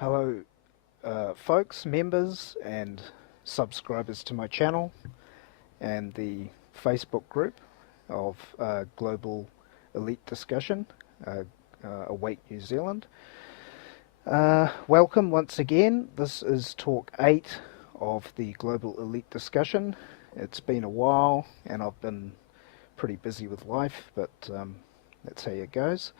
Hello, folks, members, and subscribers to my channel and the Facebook group of Global Elite Discussion, Awake New Zealand. Welcome once again. This is talk 8 of the Global Elite Discussion. It's been a while and I've been pretty busy with life, but that's how it goes.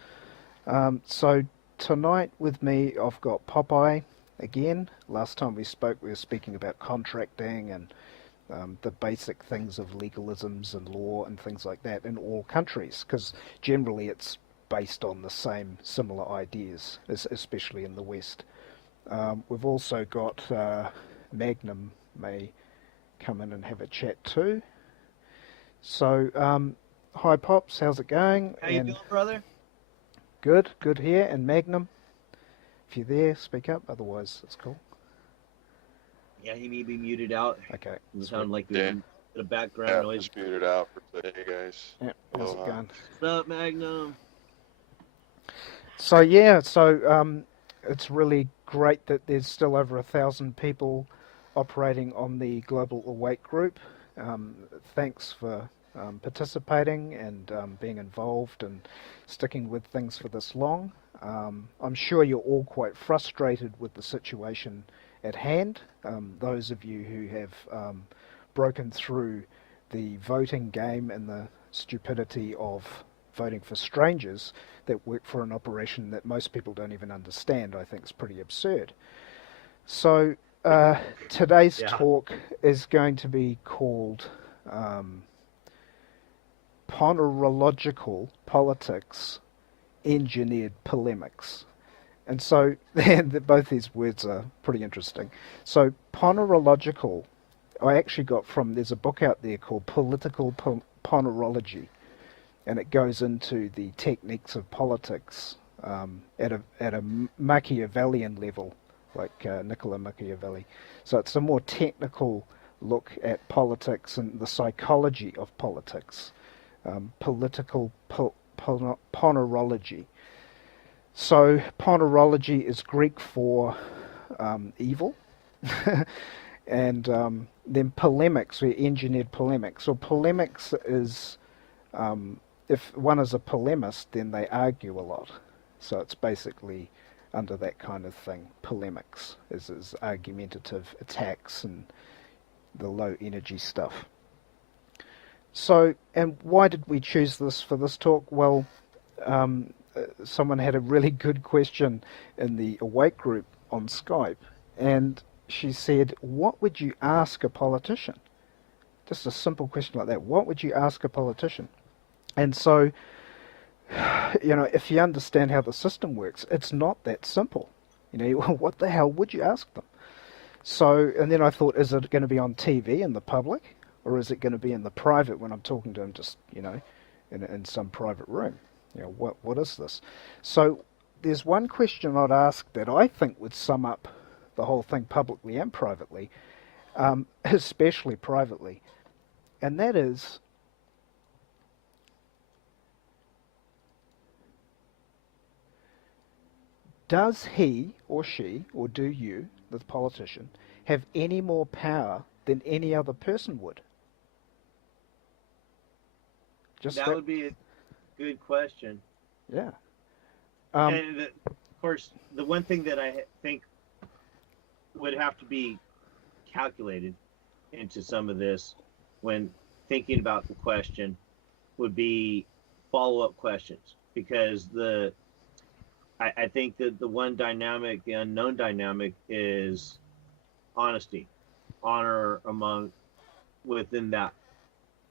So tonight with me I've got Popeye again. Last time we spoke we were speaking about contracting and the basic things of legalisms and law and things like that in all countries, because generally it's based on the same similar ideas, especially in the West. We've also got Magnum may come in and have a chat too. So hi Pops, how's it going? How you doing, brother? Good here. And Magnum, if you're there, speak up. Otherwise, it's cool. Yeah, he may be muted out. Okay. It sound like Yeah. the background noise. Just muted out for today, guys. Yeah, how's it going? What's up, Magnum? So yeah, it's really great that there's still over 1,000 people operating on the Global Awake group. Thanks for participating and being involved and sticking with things for this long. I'm sure you're all quite frustrated with the situation at hand. Those of you who have broken through the voting game and the stupidity of voting for strangers that work for an operation that most people don't even understand, I think is pretty absurd. So today's talk is going to be called Ponerological Politics, Engineered Polemics. And so both these words are pretty interesting. So Ponerological, I actually got from, there's a book out there called Political Ponerology, and it goes into the techniques of politics at a Machiavellian level, like Niccolo Machiavelli. So it's a more technical look at politics and the psychology of politics. Political ponerology. So ponerology is Greek for evil, and then polemics, or engineered polemics. Or polemics is, if one is a polemist, then they argue a lot. So it's basically under that kind of thing. Polemics is argumentative attacks and the low energy stuff. So, and why did we choose this for this talk? Well, someone had a really good question in the Awake group on Skype, and she said, what would you ask a politician? Just a simple question like that. What would you ask a politician? And so, you know, if you understand how the system works, it's not that simple. You know, what the hell would you ask them? So, and then I thought, is it going to be on TV in the public? Or is it going to be in the private when I'm talking to him, just, you know, in some private room? You know, what is this? So there's one question I'd ask that I think would sum up the whole thing publicly and privately, especially privately, and that is, does he or she, or do you, the politician, have any more power than any other person would? That would be a good question. Yeah. And of course, the one thing that I think would have to be calculated into some of this when thinking about the question would be follow-up questions, because I think that the one dynamic, the unknown dynamic, is honesty, honor within that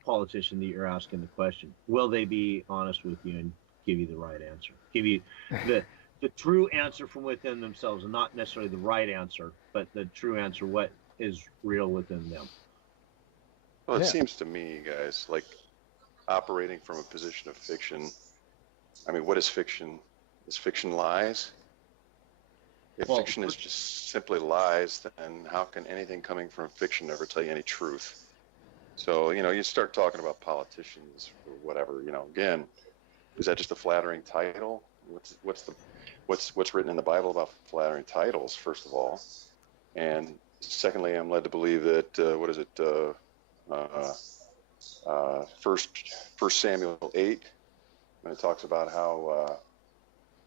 politician that you're asking the question. Will they be honest with you and give you the right answer? Give you the true answer from within themselves, and not necessarily the right answer, but the true answer, what is real within them. Well, it seems to me, guys, like operating from a position of fiction. I mean, what is fiction? Is fiction lies? If fiction is just simply lies, then how can anything coming from fiction ever tell you any truth? So, you know, you start talking about politicians or whatever, you know, again, is that just a flattering title? What's the what's written in the Bible about flattering titles, first of all, and secondly, I'm led to believe that First Samuel 8, when it talks about how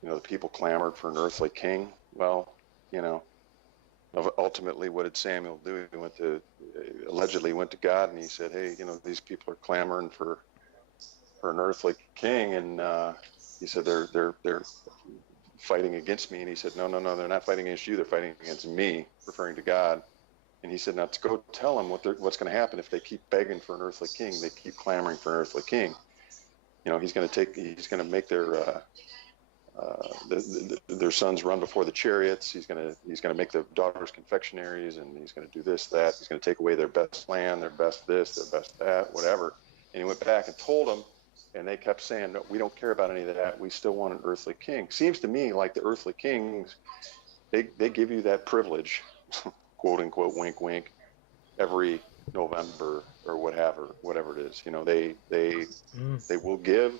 the people clamored for an earthly king. Well, ultimately, what did Samuel do? He allegedly went to God and he said, "Hey, these people are clamoring for an earthly king," and he said they're fighting against me. And he said, no, they're not fighting against you. They're fighting against me, referring to God. And he said, now to go tell them what's going to happen if they keep begging for an earthly king. They keep clamoring for an earthly king. He's going to make their sons run before the chariots. He's going to make the daughters confectionaries, and he's going to do this, that. He's going to take away their best land, their best this, their best that, whatever. And he went back and told them, and they kept saying, no, we don't care about any of that. We still want an earthly king. Seems to me like the earthly kings, they give you that privilege, quote unquote, wink, wink, every November or whatever it is. They will give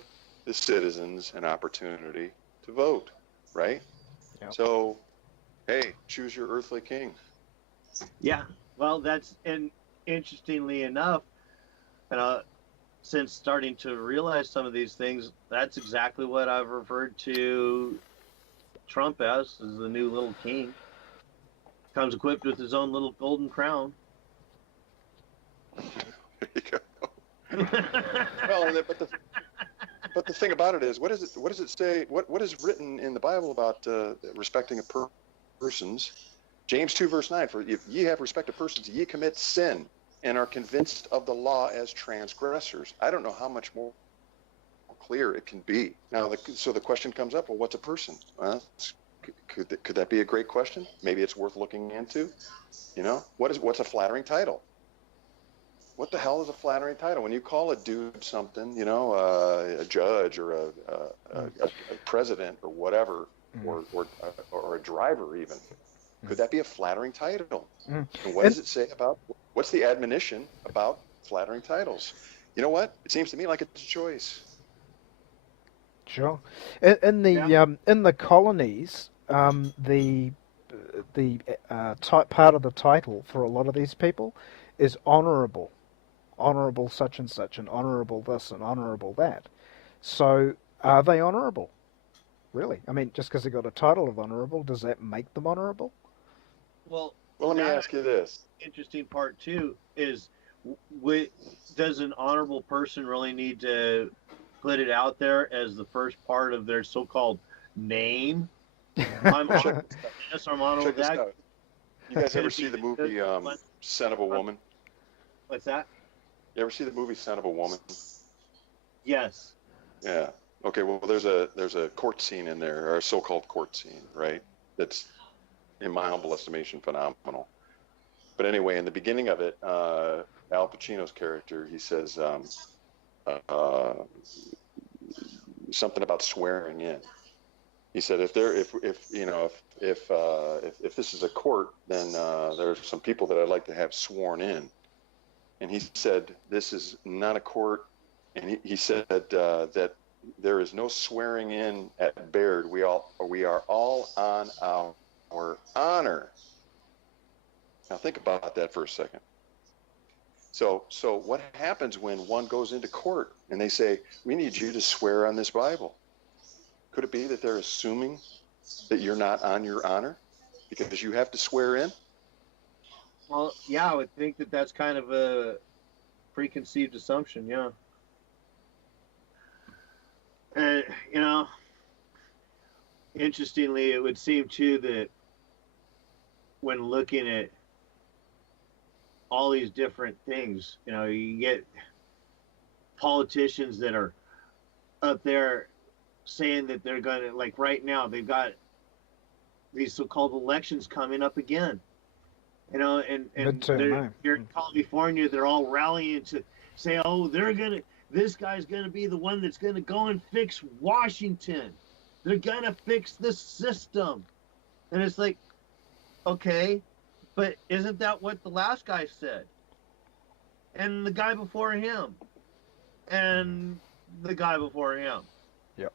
the citizens an opportunity to vote, right? Yep. So, hey, choose your earthly king. Yeah, well, and interestingly enough, since starting to realize some of these things, that's exactly what I've referred to Trump as the new little king. Comes equipped with his own little golden crown. There you go. Well, but the thing about it is, what does it say? What is written in the Bible about respecting a persons? James 2 verse 9: for if ye have respect of persons, ye commit sin, and are convinced of the law as transgressors. I don't know how much more clear it can be. Now, so the question comes up: well, what's a person? Could that be a great question? Maybe it's worth looking into. What's a flattering title? What the hell is a flattering title? When you call a dude something, a judge or a president or whatever, or a driver even, could that be a flattering title? And what does it say about? What's the admonition about flattering titles? You know what? It seems to me like it's a choice. Sure. In the colonies, the part of the title for a lot of these people is honourable such and such, and honourable this and honourable that. So are they honourable? Really? I mean, just because they got a title of honourable, does that make them honourable? Well, let me ask you this. Interesting part too is, does an honorable person really need to put it out there as the first part of their so-called name? I'm honorable this, I'm honorable that. You guys ever see the movie Son of a Woman? What's that? You ever see the movie Son of a Woman? Yes. Yeah. Okay. Well, there's a court scene in there, or a so-called court scene, right? That's, in my humble estimation, phenomenal. But anyway, in the beginning of it, Al Pacino's character, he says something about swearing in. He said, if this is a court, then there's some people that I'd like to have sworn in. And he said, this is not a court. And he said that there is no swearing in at Baird. We are all on our honor. Now think about that for a second. So what happens when one goes into court and they say, we need you to swear on this Bible? Could it be that they're assuming that you're not on your honor because you have to swear in? Well, yeah, I would think that that's kind of a preconceived assumption, yeah. And, interestingly, it would seem, too, that when looking at all these different things, you get politicians that are up there saying that they're going to, like right now, they've got these so-called elections coming up again. And here in California, they're all rallying to say, oh, this guy's going to be the one that's going to go and fix Washington. They're going to fix the system. And it's like, okay, but isn't that what the last guy said? And the guy before him. And the guy before him. Yep.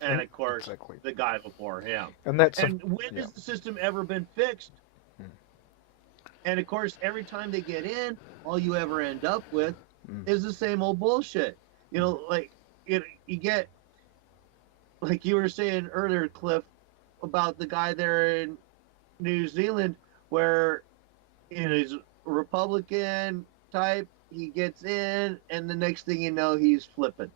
and of course exactly. the guy before him. And that's and when has the system ever been fixed? And of course, every time they get in, all you ever end up with is the same old bullshit. You know, like you get, like you were saying earlier, Cliff, about the guy there in New Zealand, where he's a Republican type. He gets in, and the next thing you know, he's flipping.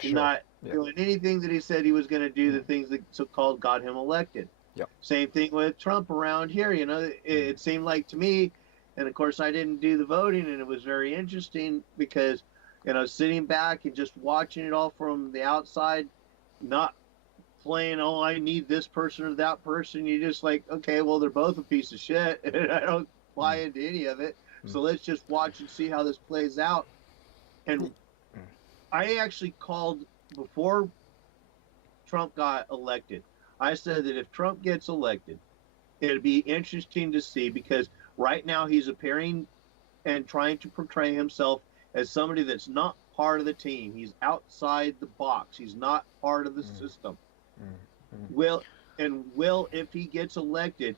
Sure. Not doing anything that he said he was going to do. The things that so-called got him elected. Yep. Same thing with Trump around here. You know, it seemed like to me, and of course I didn't do the voting, and it was very interesting because, you know, sitting back and just watching it all from the outside, not playing, oh, I need this person or that person. You're just like, okay, well, they're both a piece of shit, and I don't buy into any of it. So let's just watch and see how this plays out. And I actually called before Trump got elected. I said that if Trump gets elected, it'd be interesting to see, because right now he's appearing and trying to portray himself as somebody that's not part of the team. He's outside the box. He's not part of the system. Will, if he gets elected,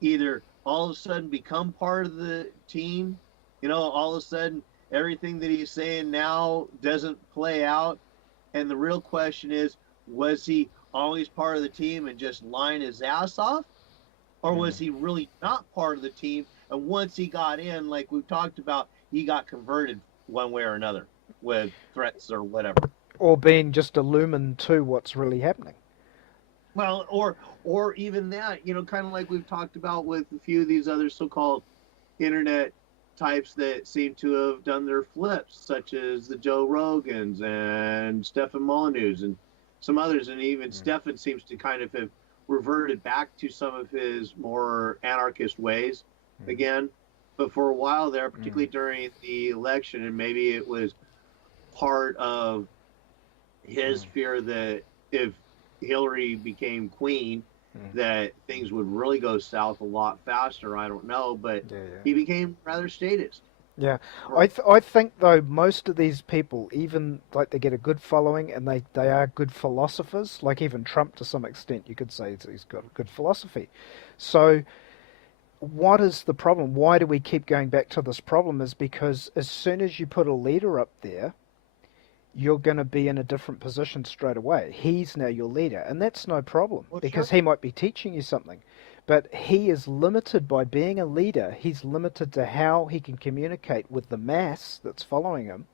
either all of a sudden become part of the team, you know, all of a sudden everything that he's saying now doesn't play out. And the real question is, was he always part of the team and just lying his ass off? Or was he really not part of the team? And once he got in, like we've talked about, he got converted one way or another with threats or whatever. Or being just illumined to what's really happening. Well, or even that, you know, kind of like we've talked about with a few of these other so-called internet types that seem to have done their flips, such as the Joe Rogans and Stefan Molyneux and some others, and even Stefan seems to kind of have reverted back to some of his more anarchist ways again. But for a while there, particularly during the election, and maybe it was part of his fear that if Hillary became queen, that things would really go south a lot faster. I don't know, but he became rather statist. Yeah, I think though most of these people, even like they get a good following and they are good philosophers, like even Trump to some extent, you could say he's got a good philosophy. So what is the problem? Why do we keep going back to this problem? Is because as soon as you put a leader up there, you're going to be in a different position straight away. He's now your leader, and that's no problem, because he might be teaching you something. But he is limited by being a leader. He's limited to how he can communicate with the mass that's following him.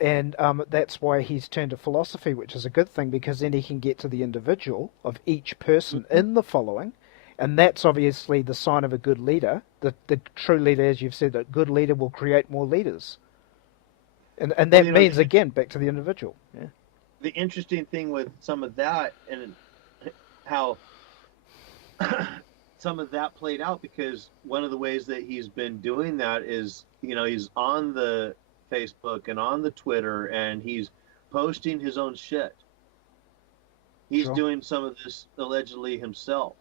And that's why he's turned to philosophy, which is a good thing, because then he can get to the individual of each person in the following. And that's obviously the sign of a good leader. The true leader, as you've said, a good leader will create more leaders. And that means, again, back to the individual. Yeah. The interesting thing with some of that, and how some of that played out, because one of the ways that he's been doing that is, you know, he's on the Facebook and on the Twitter, and he's posting his own shit. He's doing some of this allegedly himself,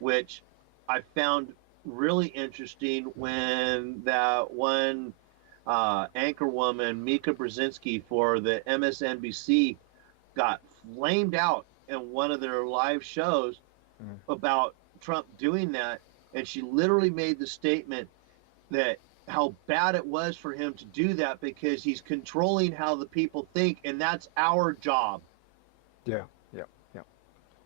which I found really interesting when that one anchor woman, Mika Brzezinski, for the MSNBC got flamed out in one of their live shows about Trump doing that, and she literally made the statement that how bad it was for him to do that, because he's controlling how the people think, and that's our job. Yeah,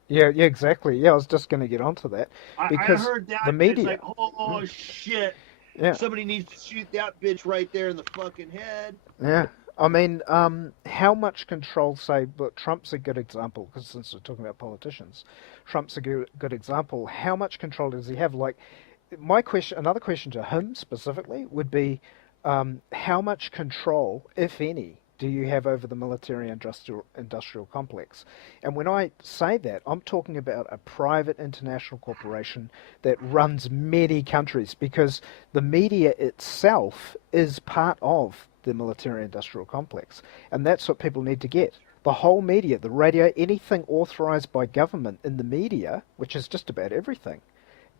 exactly. Yeah, I was just going to get onto that, because I heard that, the media. It's like, oh shit! Yeah. Somebody needs to shoot that bitch right there in the fucking head. Yeah. I mean, how much control, say, but Trump's a good example, because since we're talking about politicians, Trump's a good example. How much control does he have? Like, another question to him specifically would be, how much control, if any, do you have over the military-industrial complex? And when I say that, I'm talking about a private international corporation that runs many countries, because the media itself is part of the military-industrial complex. And that's what people need to get. The whole media, the radio, anything authorized by government in the media, which is just about everything,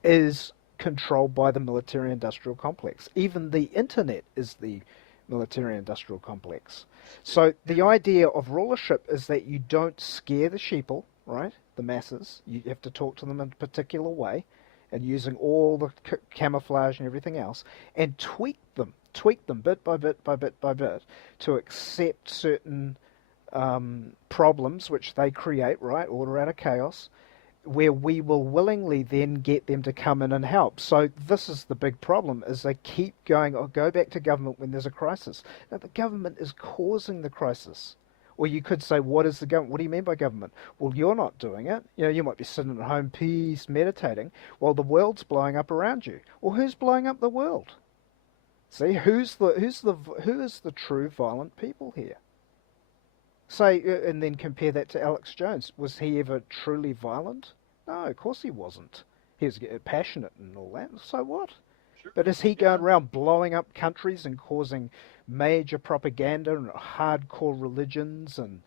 is controlled by the military-industrial complex. Even the internet is the military-industrial complex. So the idea of rulership is that you don't scare the sheeple, right? The masses. You have to talk to them in a particular way, and using all the camouflage and everything else, and tweak them bit by bit by bit by bit to accept certain problems which they create, right? Order out of chaos, where we will willingly then get them to come in and help. So this is the big problem: is they keep going, or go back to government when there's a crisis. Now the government is causing the crisis. Or you could say, what is the government? What do you mean by government? Well, you're not doing it. You know, you might be sitting at home, peace, meditating, while the world's blowing up around you. Well, who's blowing up the world? See, who is the true violent people here? Say, and then compare that to Alex Jones. Was he ever truly violent? No, of course he wasn't. He was passionate and all that. So what? Sure. But is he going around blowing up countries and causing major propaganda and hardcore religions and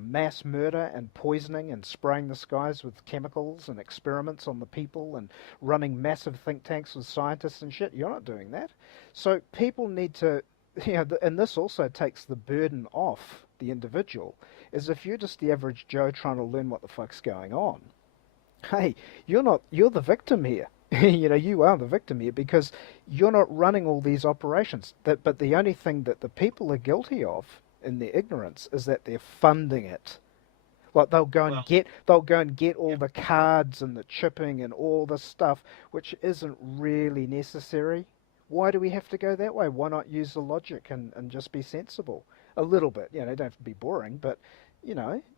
mass murder and poisoning and spraying the skies with chemicals and experiments on the people and running massive think tanks with scientists and shit? You're not doing that. So people need to, and this also takes the burden off the individual, is if you're just the average Joe trying to learn what the fuck's going on, hey, you're the victim here. You are the victim here because you're not running all these operations. But the only thing that the people are guilty of in their ignorance is that they're funding it. Like they'll go and get all the cards and the chipping and all this stuff, which isn't really necessary. Why do we have to go that way? Why not use the logic and just be sensible? A little bit, don't have to be boring, but,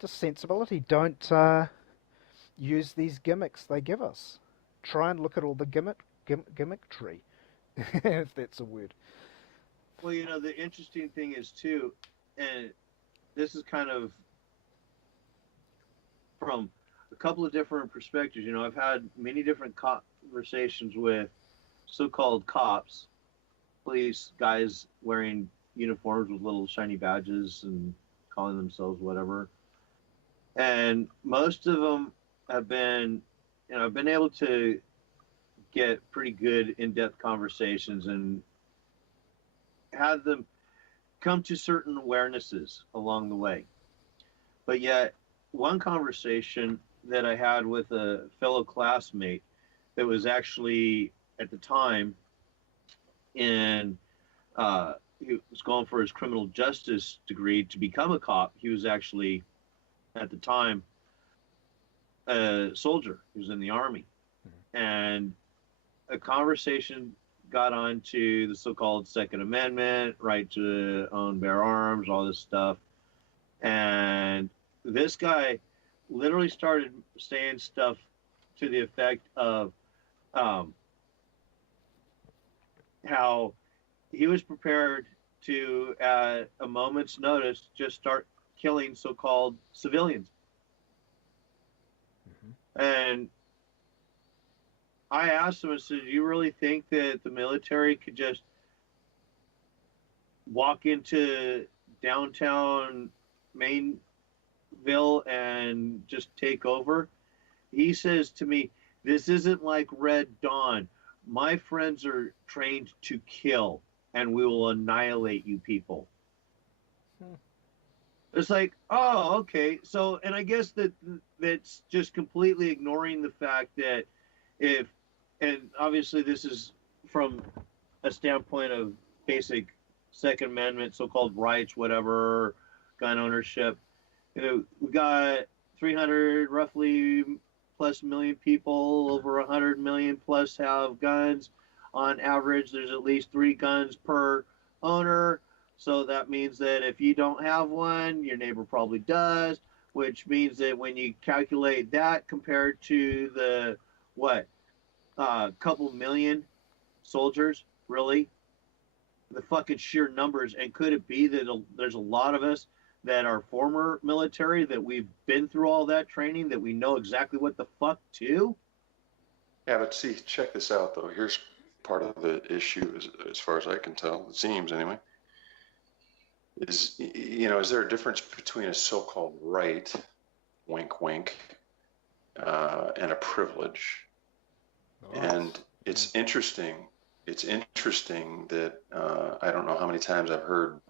just sensibility. Don't use these gimmicks they give us. Try and look at all the gimmickry, if that's a word. Well, the interesting thing is, too, and this is kind of from a couple of different perspectives. I've had many different conversations with so-called cops, police guys wearing uniforms with little shiny badges and calling themselves whatever. And most of them have been, I've been able to get pretty good in-depth conversations and have them come to certain awarenesses along the way. But yet, one conversation that I had with a fellow classmate that was actually at the time in he was going for his criminal justice degree to become a cop. He was actually at the time a soldier. He was in the army. And a conversation got on to the so-called Second Amendment, right to own bear arms, all this stuff. And this guy literally started saying stuff to the effect of how he was prepared to, at a moment's notice, just start killing so-called civilians. Mm-hmm. And I asked him, I said, do you really think that the military could just walk into downtown Mainville and just take over? He says to me, this isn't like Red Dawn. My friends are trained to kill, and we will annihilate you people. It's like, oh, okay. So, and I guess that's just completely ignoring the fact that and obviously this is from a standpoint of basic Second Amendment, so-called rights, whatever, gun ownership. We got 300 roughly plus million people, over 100 million plus have guns. On average, there's at least 3 guns per owner. So that means that if you don't have one, your neighbor probably does, which means that when you calculate that compared to the, couple million soldiers, really, the fucking sheer numbers. And could it be that there's a lot of us that are former military, that we've been through all that training, that we know exactly what the fuck to? Yeah, but see, check this out, though. Here's part of the issue, as far as I can tell, it seems anyway, is there a difference between a so-called right, wink, wink, and a privilege? Nice. And it's interesting it's interesting that I don't know how many times I've heard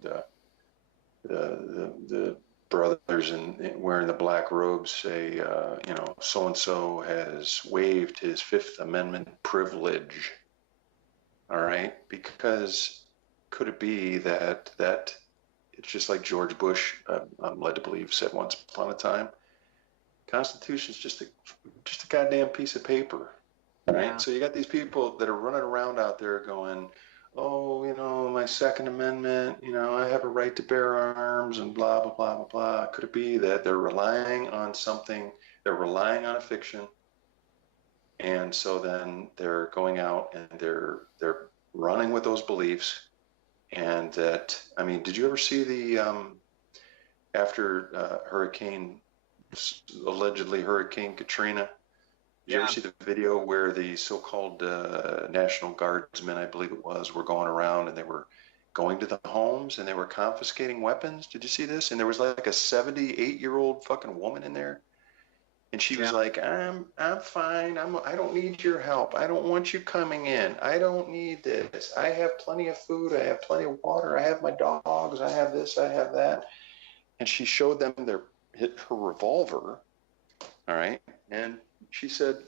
the brothers wearing the black robes say, so and so has waived his Fifth Amendment privilege. All right, because could it be that it's just like George Bush, I'm led to believe, said once upon a time, Constitution's just a goddamn piece of paper, right? Yeah. So you got these people that are running around out there going, oh, my Second Amendment, I have a right to bear arms and blah, blah, blah, blah, blah. Could it be that they're relying on something, they're relying on a fiction, and so then they're going out and they're running with those beliefs, and that, I mean, did you ever see after allegedly Hurricane Katrina? Did you ever see the video where the so-called National Guardsmen, I believe it was, were going around and they were going to the homes and they were confiscating weapons? Did you see this? And there was like a 78-year-old fucking woman in there. And she was like, I'm fine. I don't need your help. I don't want you coming in. I don't need this. I have plenty of food. I have plenty of water. I have my dogs. I have this. I have that. And she showed them her revolver. All right. And she said,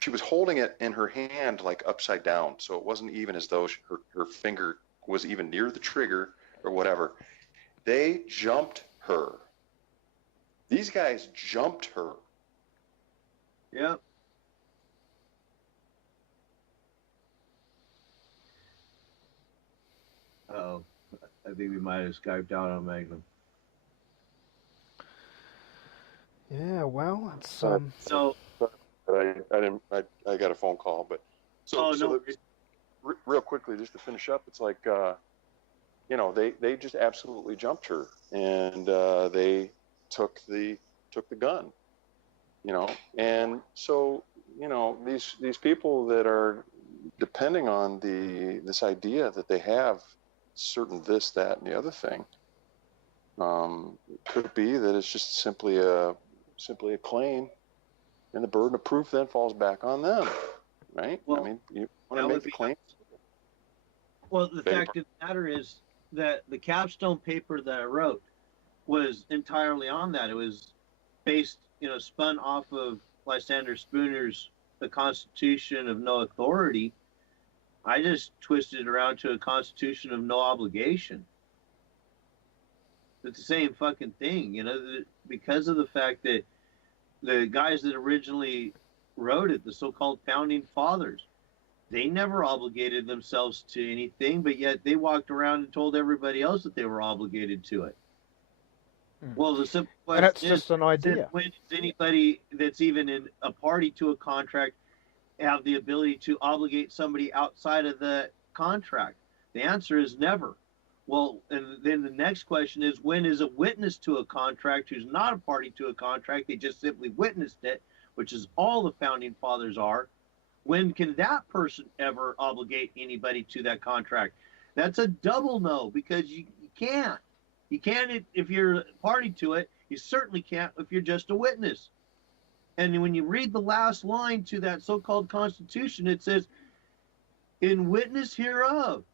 she was holding it in her hand like upside down. So it wasn't even as though her finger was even near the trigger or whatever. They jumped her. These guys jumped her. Yeah. Oh, I think we might have Skyped out on Magnum. Yeah, well, it's So. I got a phone call, but real quickly, just to finish up, it's like, they just absolutely jumped her, and they took the gun, and so, these people that are depending on this idea that they have certain this, that, and the other thing, could be that it's just simply a claim, and the burden of proof then falls back on them, right? Well, I mean, you want to make the claim. Well, the fact of the matter is that the capstone paper that I wrote was entirely on that. It was based, spun off of Lysander Spooner's The Constitution of No Authority. I just twisted it around to a Constitution of No Obligation. It's the same fucking thing, because of the fact that the guys that originally wrote it, the so-called founding fathers, they never obligated themselves to anything, but yet they walked around and told everybody else that they were obligated to it. Well, the simple question and it's just an idea. When does anybody that's even in a party to a contract have the ability to obligate somebody outside of the contract? The answer is never. Well, and then the next question is, when is a witness to a contract who's not a party to a contract, they just simply witnessed it, which is all the founding fathers are, when can that person ever obligate anybody to that contract? That's a double no, because you can't. You can't if you're a party to it. You certainly can't if you're just a witness. And when you read the last line to that so-called Constitution, it says, in witness hereof,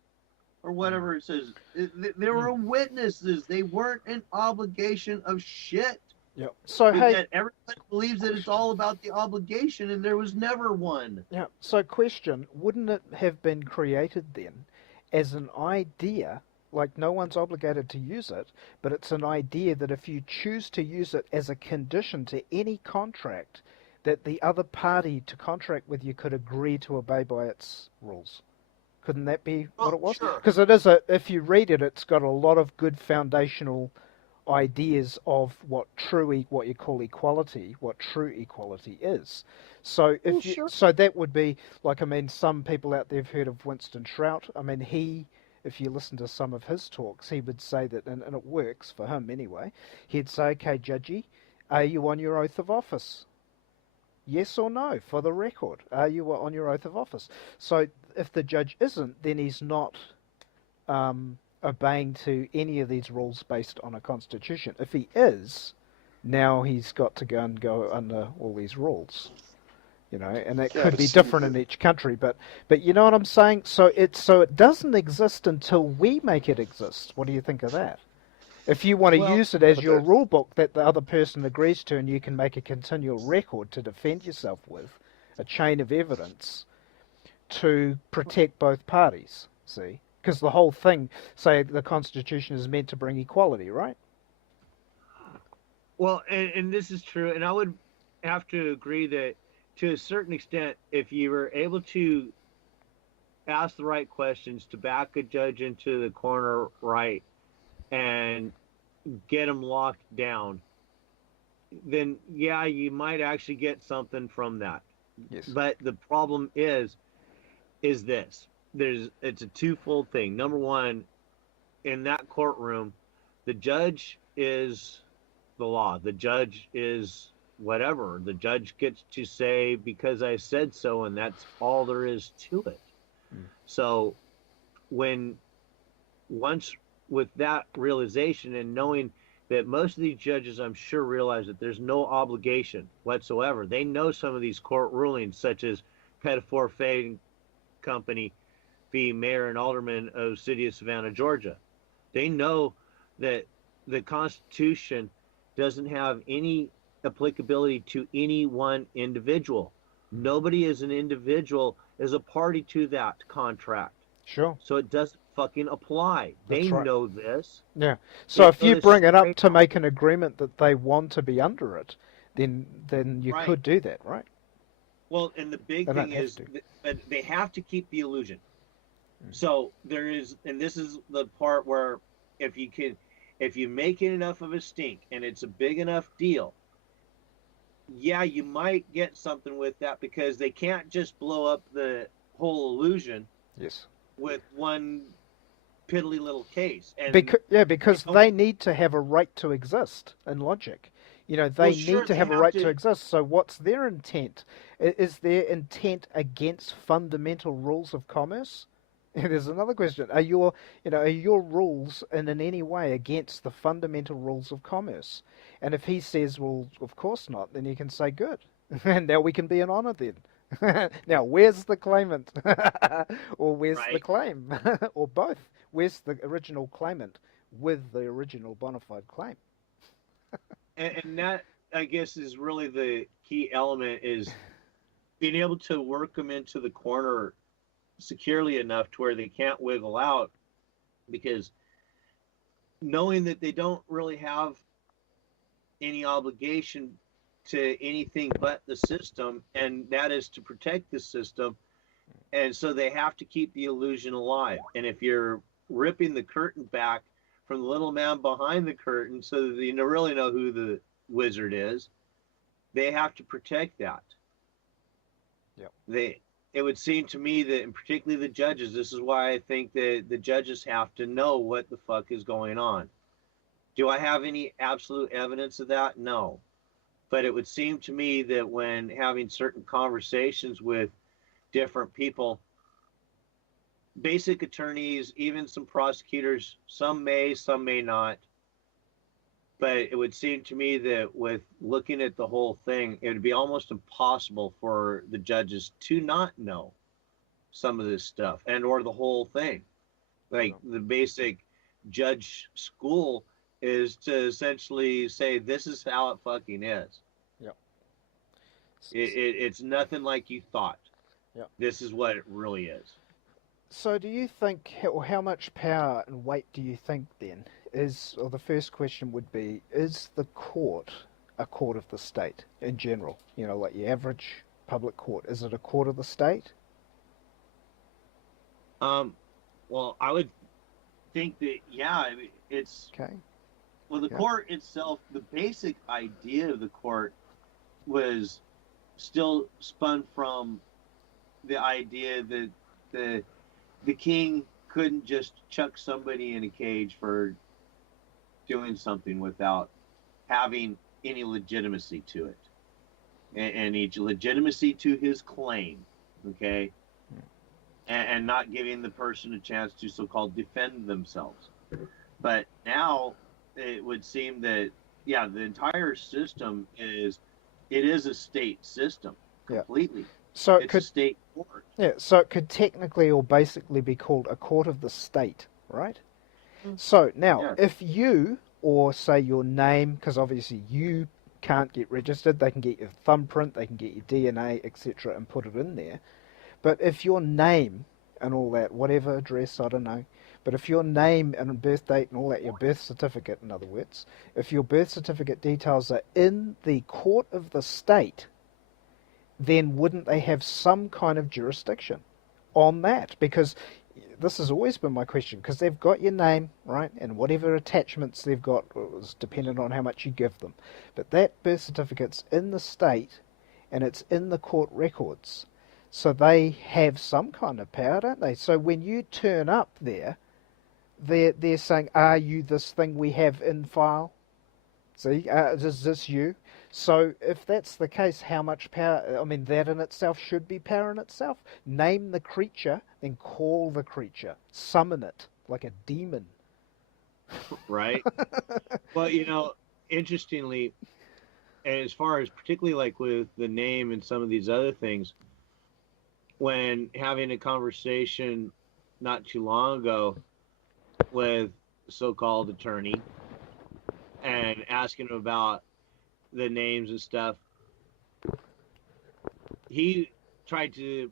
or whatever it says. They were witnesses. They weren't an obligation of shit. Yeah. So but hey, yet everybody believes that it's all about the obligation, and there was never one. Yeah. So question: wouldn't it have been created then as an idea? Like, no one's obligated to use it, but it's an idea that if you choose to use it as a condition to any contract, that the other party to contract with you could agree to obey by its rules. Couldn't that be what it was? Because it is if you read it, it's got a lot of good foundational ideas of what you call equality, what true equality is. So so that would be like, I mean, some people out there have heard of Winston Trout. I mean, if you listen to some of his talks, he would say that, and it works for him anyway, he'd say, okay, Judgy, are you on your oath of office? Yes or no, for the record. Are you on your oath of office? So if the judge isn't, then he's not obeying to any of these rules based on a constitution. If he is, now he's got to go under all these rules. and that Yeah, could but be see, different in each country. But you know what I'm saying? So it doesn't exist until we make it exist. What do you think of that? If you want to Well, use it yeah, as but your that, rule book that the other person agrees to, and you can make a continual record to defend yourself with, a chain of evidence to protect both parties. See, because the whole thing, say, the Constitution is meant to bring equality, right? well, and this is true, and I would have to agree that to a certain extent, if you were able to ask the right questions to back a judge into the corner right and get them locked down, then yeah, you might actually get something from that. Yes. But the problem is this: it's a twofold thing. Number one, in that courtroom, the judge is the law. The judge is whatever. The judge gets to say because I said so, and that's all there is to it. Mm. So when once with that realization and knowing that most of these judges, I'm sure, realize that there's no obligation whatsoever. They know some of these court rulings, such as Pettifor Fade Company v. Mayor and Alderman of City of Savannah, Georgia. They know that the Constitution doesn't have any applicability to any one individual. Nobody as an individual is a party to that contract. Sure. So it doesn't fucking apply. They That's right. know this. Yeah. So They if know you this bring it up straight to out. make an agreement that they want to be under it, then you Right. could do that, right? Well, and the big They don't thing have is to. that they have to keep the illusion. Mm. So there is, and this is the part where if you make it enough of a stink and it's a big enough deal, yeah, you might get something with that because they can't just blow up the whole illusion Yes. with one piddly little case. And Because they need to have a right to exist in logic. well, They sure, need to they have a have right to to. exist. So what's their intent? Is their intent against fundamental rules of commerce? And there's another question. Are your rules in any way against the fundamental rules of commerce? And if he says, well, of course not, then you can say, good. And now we can be in honor then. Now, where's the claimant? Or where's the Right. claim? Or both? Where's the original claimant with the original bona fide claim? And that, I guess, is really the key element is being able to work them into the corner securely enough to where they can't wiggle out because knowing that they don't really have any obligation to anything but the system, and that is to protect the system. And so they have to keep the illusion alive. And if you're ripping the curtain back from the little man behind the curtain so that you really know who the wizard is, they have to protect that. Yep. It would seem to me that, and particularly the judges, this is why I think that the judges have to know what the fuck is going on. Do I have any absolute evidence of that? No. But it would seem to me that when having certain conversations with different people, basic attorneys, even some prosecutors, some may not. But it would seem to me that with looking at the whole thing, it would be almost impossible for the judges to not know some of this stuff and or the whole thing. Like the basic judge school is to essentially say this is how it fucking is. Yep. It's nothing like you thought. Yep. This is what it really is. So do you think, or how much power and weight do you think then or the first question would be, is the court a court of the state in general? Like your average public court, is it a court of the state? Well, I would think that, yeah, I mean, it's, Okay. well, the court itself, the basic idea of the court was still spun from the idea that the king couldn't just chuck somebody in a cage for doing something without having any legitimacy to it and any legitimacy to his claim, okay, and not giving the person a chance to so-called defend themselves. But now it would seem that, yeah, the entire system is a state system. completely. So it It's a could, state court. so it could technically or basically be called a court of the state, right? Mm. So now, Yeah. if you, or say your name, because obviously you can't get registered, they can get your thumbprint, they can get your DNA, etc., and put it in there. But if your name and all that, whatever address, I don't know, but if your name and birth date and all that, your birth certificate, in other words, if your birth certificate details are in the court of the state, then wouldn't they have some kind of jurisdiction on that? Because this has always been my question, because they've got your name, right, and whatever attachments they've got is dependent on how much you give them. But that birth certificate's in the state, and it's in the court records. So they have some kind of power, don't they? So when you turn up there, they're saying, "Are you this thing we have in file? See, is this you?" So if that's the case, how much power? I mean, that in itself should be power in itself. Name the creature, then call the creature, summon it like a demon. Right. Well, interestingly, as far as particularly like with the name and some of these other things, when having a conversation not too long ago with so-called attorney and asking him about the names and stuff, he tried to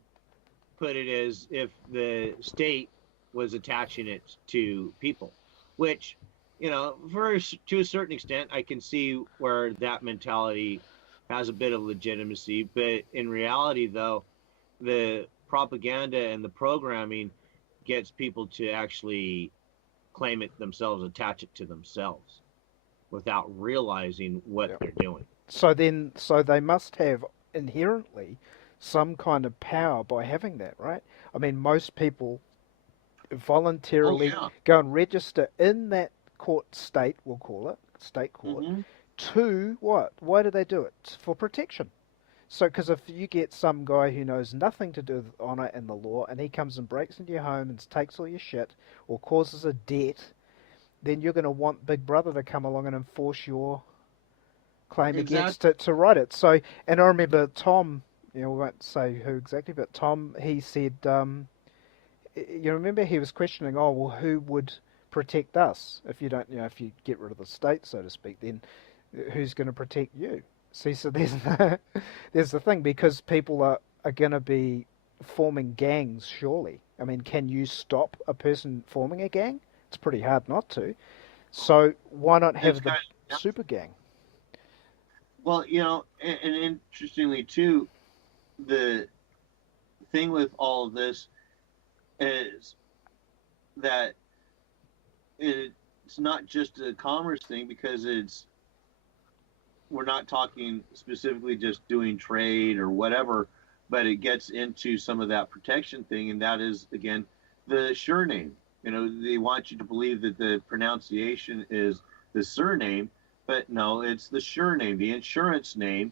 put it as if the state was attaching it to people, which, to a certain extent, I can see where that mentality has a bit of legitimacy. But in reality, though, the propaganda and the programming gets people to actually claim it themselves, attach it to themselves without realizing what Yep. they're doing. So they must have inherently some kind of power by having that, right? I mean, most people voluntarily go and register in that court state, we'll call it, state court, to what? Why do they do it? For protection. So, because if you get some guy who knows nothing to do with honour and the law, and he comes and breaks into your home and takes all your shit, or causes a debt, then you're going to want Big Brother to come along and enforce your claim against it to write it. So, and I remember Tom, we won't say who exactly, but Tom, he said, you remember he was questioning, oh, well, who would protect us if you don't, if you get rid of the state, so to speak, then who's going to protect you? See, so there's the thing, because people are going to be forming gangs, surely. I mean, can you stop a person forming a gang? It's pretty hard not to. So why not have the super gang? Well, and interestingly too, the thing with all of this is that it's not just a commerce thing, because we're not talking specifically just doing trade or whatever, but it gets into some of that protection thing, and that is, again, the surname. They want you to believe that the pronunciation is the surname, but no, it's the surname, the insurance name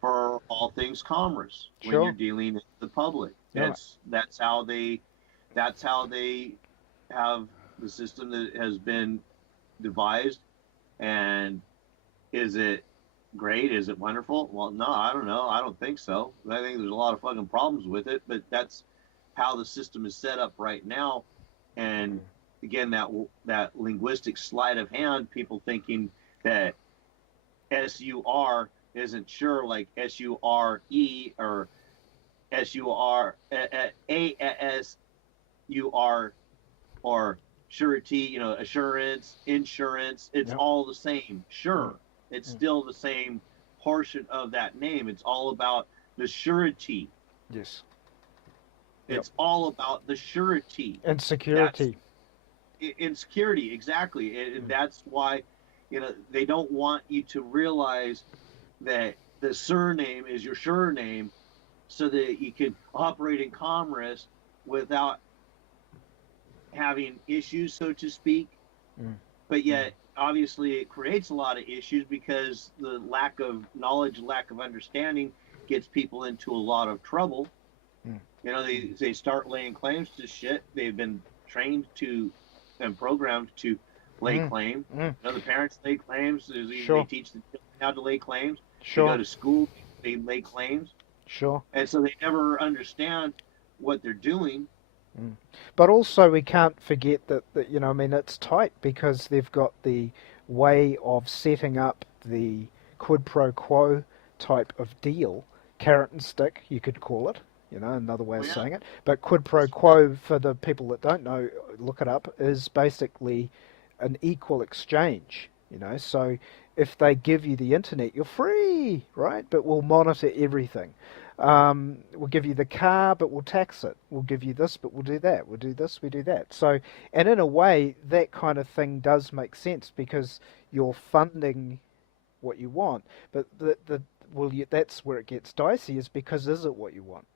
for all things commerce when you're dealing with the public. That's how they have the system that has been devised. And is it great? Is it wonderful? Well, no, I don't know. I don't think so. I think there's a lot of fucking problems with it, but that's how the system is set up right now. And again, that linguistic sleight of hand, people thinking that SUR isn't sure, like SURE or SUR ASUR or surety, assurance, insurance. It's all the same. Sure. It's still the same portion of that name. It's all about the surety. Yes. It's all about the surety. And security. In security, exactly. And that's why, they don't want you to realize that the surname is your surname, so that you can operate in commerce without having issues, so to speak. But yet, obviously, it creates a lot of issues, because the lack of knowledge, lack of understanding gets people into a lot of trouble. They start laying claims to shit. They've been trained to and programmed to lay claim. The parents lay claims. They teach the children how to lay claims. They go to school, they lay claims. Sure. And so they never understand what they're doing. Mm. But also we can't forget that I mean, it's tight because they've got the way of setting up the quid pro quo type of deal, carrot and stick, you could call it, another way Oh of yeah, saying it. But quid pro that's right. quo, for the people that don't know, look it up, is basically an equal exchange, So if they give you the internet, you're free, right? But we'll monitor everything. We'll give you the car, but we'll tax it. We'll give you this, but we'll do that. We'll do this, we do that. So, and in a way, that kind of thing does make sense because you're funding what you want. But that's where it gets dicey, is because is it what you want?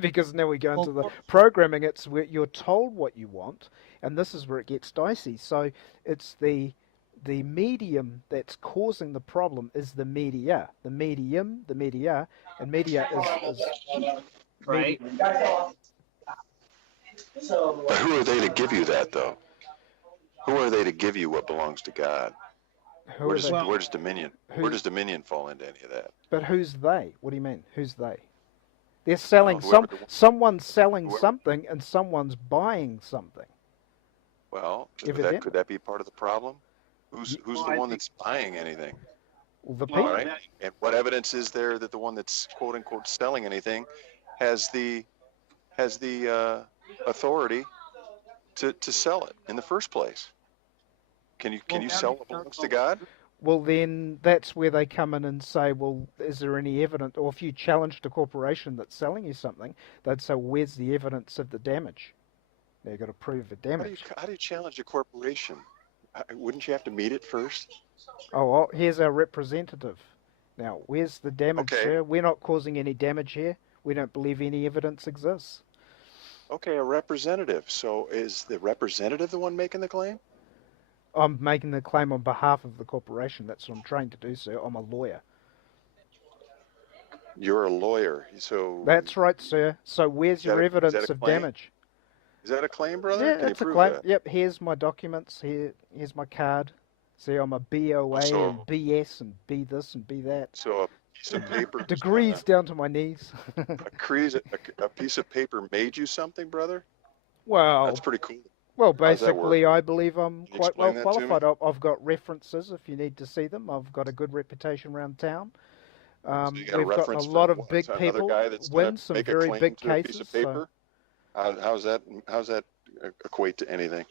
Because now we go Well, into of the course. programming. It's where you're told what you want, and this is where it gets dicey. So it's the medium that's causing the problem is the media, the medium, the media, and media is media. Right. But who are they to give you that, though? Who are they to give you what belongs to God? Who are they? Well, Where does Dominion Who's fall into any of that? but who's they? What do you mean? Who's they? They're selling Whoever. someone's selling Whoever. something and someone's buying something. Well, could Evidently. that be part of the problem? Who's well, the I one think. that's buying anything? Well, the Well, All people. right. And what evidence is there that the one that's quote unquote selling anything has the authority to sell it in the first place? Can you that sell makes what sense. belongs to God? Well, then that's where they come in and say, well, is there any evidence? Or if you challenged a corporation that's selling you something, they'd say, well, where's the evidence of the damage? They've got to prove the damage. How do you challenge a corporation? Wouldn't you have to meet it first? Oh, well, here's our representative. Now, where's the damage, Okay. sir? We're not causing any damage here. We don't believe any evidence exists. Okay, a representative. So is the representative the one making the claim? I'm making the claim on behalf of the corporation. That's what I'm trained to do, sir. I'm a lawyer. You're a lawyer, so That's right, sir. So where's your is that a evidence of claim? damage? Is that a claim, brother? Yeah, Can you it's a prove claim. that? Yep, here's my documents. Here's my card. See, I'm a BOA and So BS and B this and B that. so a piece of paper, Degrees down to my knees. a piece of paper made you something, brother? That's well, pretty cool. well, How does that work? basically, I believe I'm Can you quite well explain that to me? qualified. I've got references if you need to see them. I've got a good reputation around town. So you got a We've gotten a reference from lot of what? big Another people, guy that's going win to some make a very claim big to a piece cases. of So, paper? How's that equate to anything?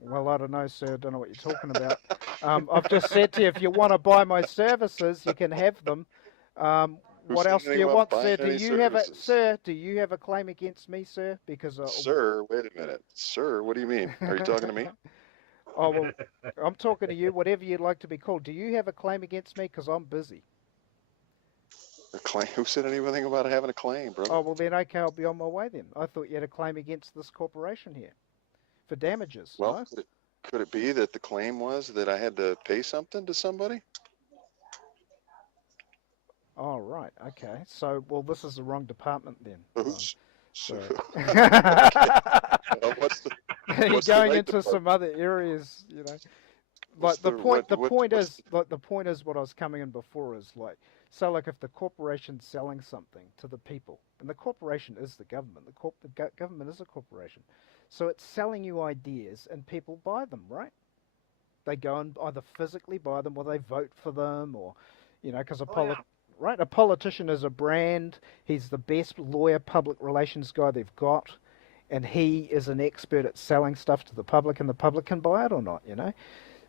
well, I don't know, sir. I don't know what you're talking about. I've just said to you, if you want to buy my services, you can have them. Who What said else do anything you about want, buying sir? Do any you have a services? sir? Do you have a claim against me, sir? Because Sir, wait a minute. Sir, what do you mean? Are you talking to me? oh well, I'm talking to you. Whatever you'd like to be called. Do you have a claim against me? Because I'm busy. A claim? Who said anything about having a claim, brother? Oh well, then okay, I'll be on my way then. I thought you had a claim against this corporation here for damages. Well, No. could it be that the claim was that I had to pay something to somebody? Oh right. Okay. So well, this is the wrong department then. Oops. So, So. okay. Well, You're what's the going right into some department? other areas, What's Like the point, the what point what's is, like the point is, what I was coming in before is like, so like if the corporation's selling something to the people, and the corporation is the government, the government is a corporation, so it's selling you ideas, and people buy them, right? They go and either physically buy them, or they vote for them, or, because Oh yeah. right, a politician is a brand. He's the best lawyer, public relations guy they've got, and he is an expert at selling stuff to the public, and the public can buy it or not.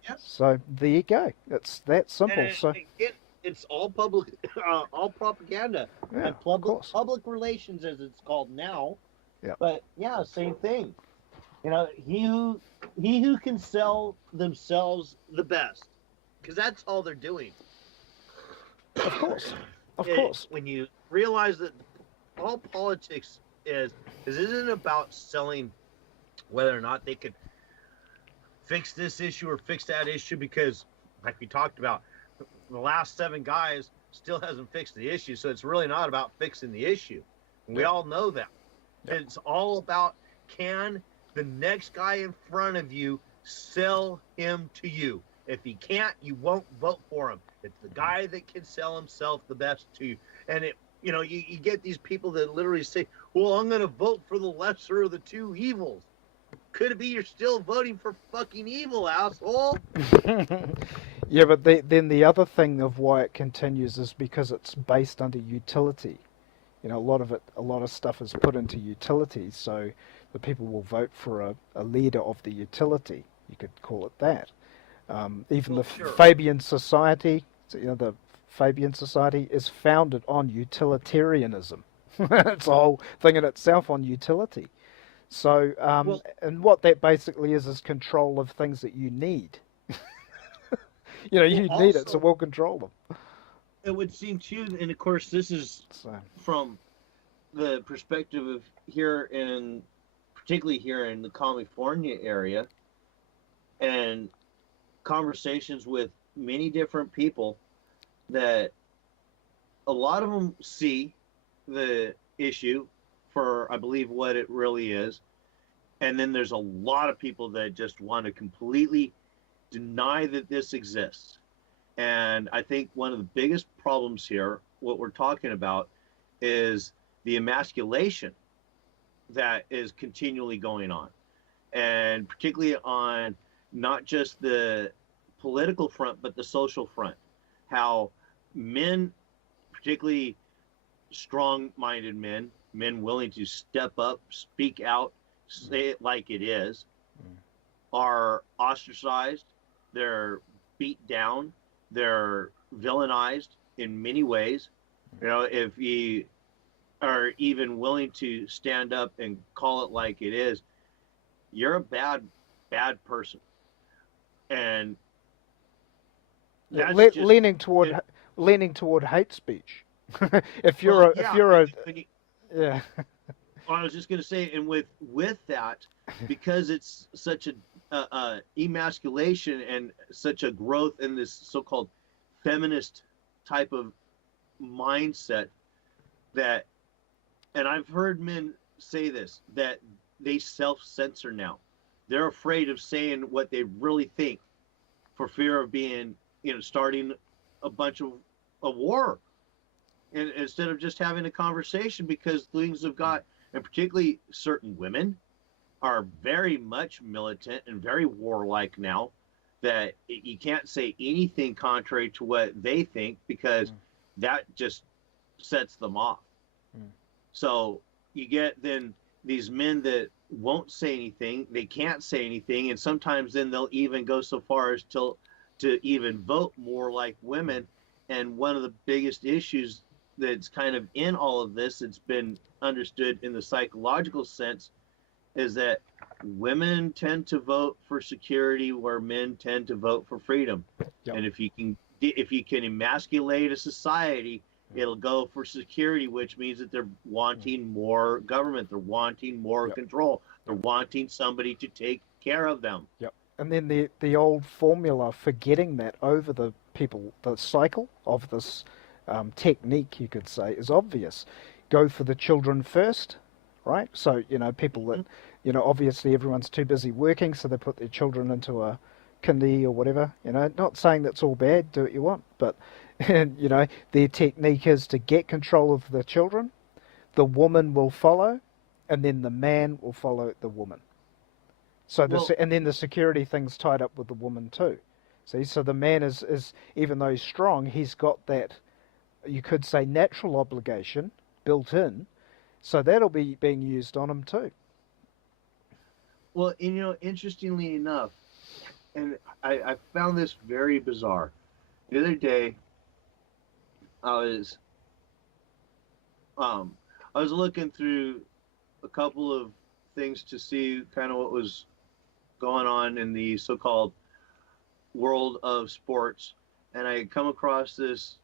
Yep. So there you go. It's that And simple. So it's all public, all propaganda yeah, and of course. public relations, as it's called now. Yeah. But yeah, same thing. He who can sell themselves the best, because that's all they're doing. Of course. Of course. When you realize that all politics isn't about selling whether or not they could fix this issue or fix that issue, because like we talked about, the last 7 guys still hasn't fixed the issue. So it's really not about fixing the issue. We all know that. It's all about, can the next guy in front of you sell him to you? If he can't, you won't vote for him. It's the guy that can sell himself the best to you. And you get these people that literally say, well, I'm going to vote for the lesser of the two evils. Could it be you're still voting for fucking evil, asshole? Yeah, but then the other thing of why it continues is because it's based under utility. A lot of stuff is put into utility, so the people will vote for a leader of the utility. You could call it that. Even Well, the sure. Fabian Society, the Fabian Society is founded on utilitarianism. It's a whole thing in itself on utility. So, Well, and what that basically is control of things that you need. well, You need it, so also, we'll control them. it would seem too, and of course, this is So, from the perspective of particularly here in the California area, and conversations with many different people that a lot of them see the issue for, I believe, what it really is. And then there's a lot of people that just want to completely deny that this exists. And I think one of the biggest problems here, what we're talking about, is the emasculation that is continually going on. And particularly on not just the political front, but the social front. How men, particularly strong-minded men willing to step up, speak out, say it like it is, are ostracized, they're beat down, they're villainized in many ways. If you are even willing to stand up and call it like it is, you're a bad person. And that's just leaning toward hate speech. If well, you're yeah. if you're a yeah. I was just going to say, and with that, because it's such a emasculation and such a growth in this so-called feminist type of mindset, that, and I've heard men say this, that they self-censor now. They're afraid of saying what they really think for fear of being, starting a bunch of a war, and instead of just having a conversation, because things have got, and particularly certain women are very much militant and very warlike now, that you can't say anything contrary to what they think, because that just sets them off. So you get then these men that won't say anything, they can't say anything, and sometimes then they'll even go so far as to even vote more like women. And one of the biggest issues that's kind of in all of this, it's been understood in the psychological sense, is that women tend to vote for security where men tend to vote for freedom. Yep. And if you can emasculate a society, it'll go for security, which means that they're wanting more government, they're wanting more control, they're wanting somebody to take care of them. Yep. And then the old formula for getting that over the people, the cycle of this technique, you could say, is obvious. Go for the children first, right? So, people that, obviously everyone's too busy working, so they put their children into a kindy or whatever. Not saying that's all bad, do what you want, but, their technique is to get control of the children, the woman will follow, and then the man will follow the woman. So and then the security thing's tied up with the woman too. See, so the man is even though he's strong, he's got that, you could say, natural obligation built in. So that'll be being used on him too. Well, and interestingly enough, and I found this very bizarre. The other day, I was looking through a couple of things to see kind of what was going on in the so-called world of sports, and I come across this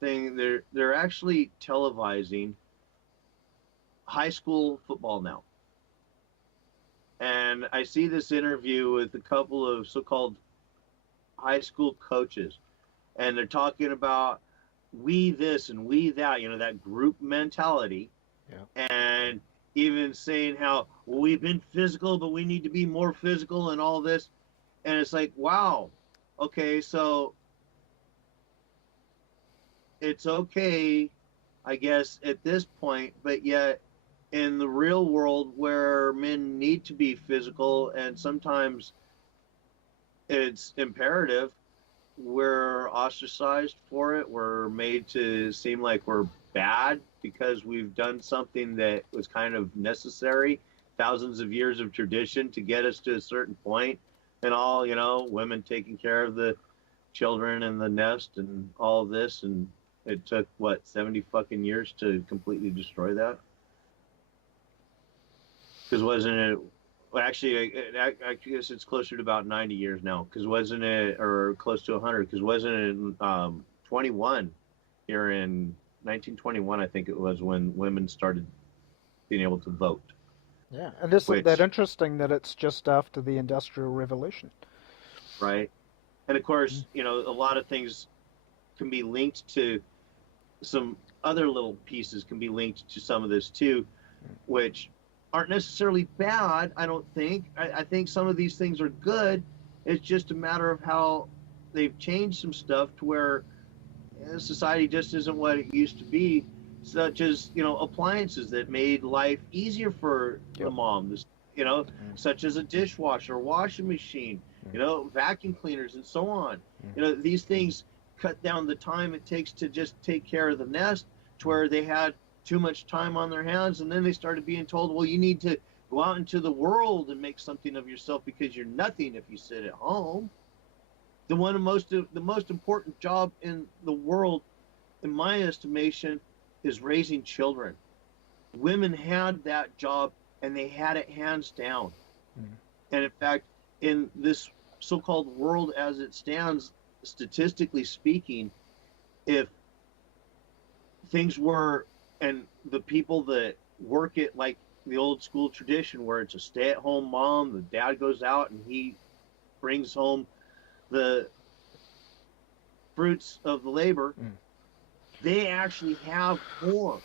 thing. They're actually televising high school football now, and I see this interview with a couple of so-called high school coaches, and they're talking about we this and we that, that group mentality, and even saying how, well, we've been physical, but we need to be more physical and all this. And it's like, wow, okay, so it's okay I guess, at this point, but yet in the real world where men need to be physical and sometimes it's imperative, we're ostracized for it. We're made to seem like we're bad because we've done something that was kind of necessary, thousands of years of tradition to get us to a certain point, and all, women taking care of the children and the nest and all of this, and it took what, 70 fucking years to completely destroy that? Because wasn't it, well, actually, I guess it's closer to about 90 years now. Because wasn't it, or close to 100? Because wasn't it 21 here in 1921? I think it was when women started being able to vote. Yeah, and isn't that Which, interesting that it's just after the Industrial Revolution? right? And of course, a lot of things can be linked to some other little pieces can be linked to some of this too, which aren't necessarily bad. I don't think. I think some of these things are good. It's just a matter of how they've changed some stuff to where society just isn't what it used to be, such as appliances that made life easier for the Yep. mom. Such as a dishwasher, washing machine, vacuum cleaners, and so on. These things cut down the time it takes to just take care of the nest, to where they had too much time on their hands, and then they started being told, well, you need to go out into the world and make something of yourself because you're nothing if you sit at home. The most important job in the world, in my estimation, is raising children. Women had that job, and they had it hands down. And in fact, in this so-called world as it stands, statistically speaking, if things were, and the people that work it like the old school tradition where it's a stay-at-home mom, the dad goes out and he brings home the fruits of the labor, they actually have more.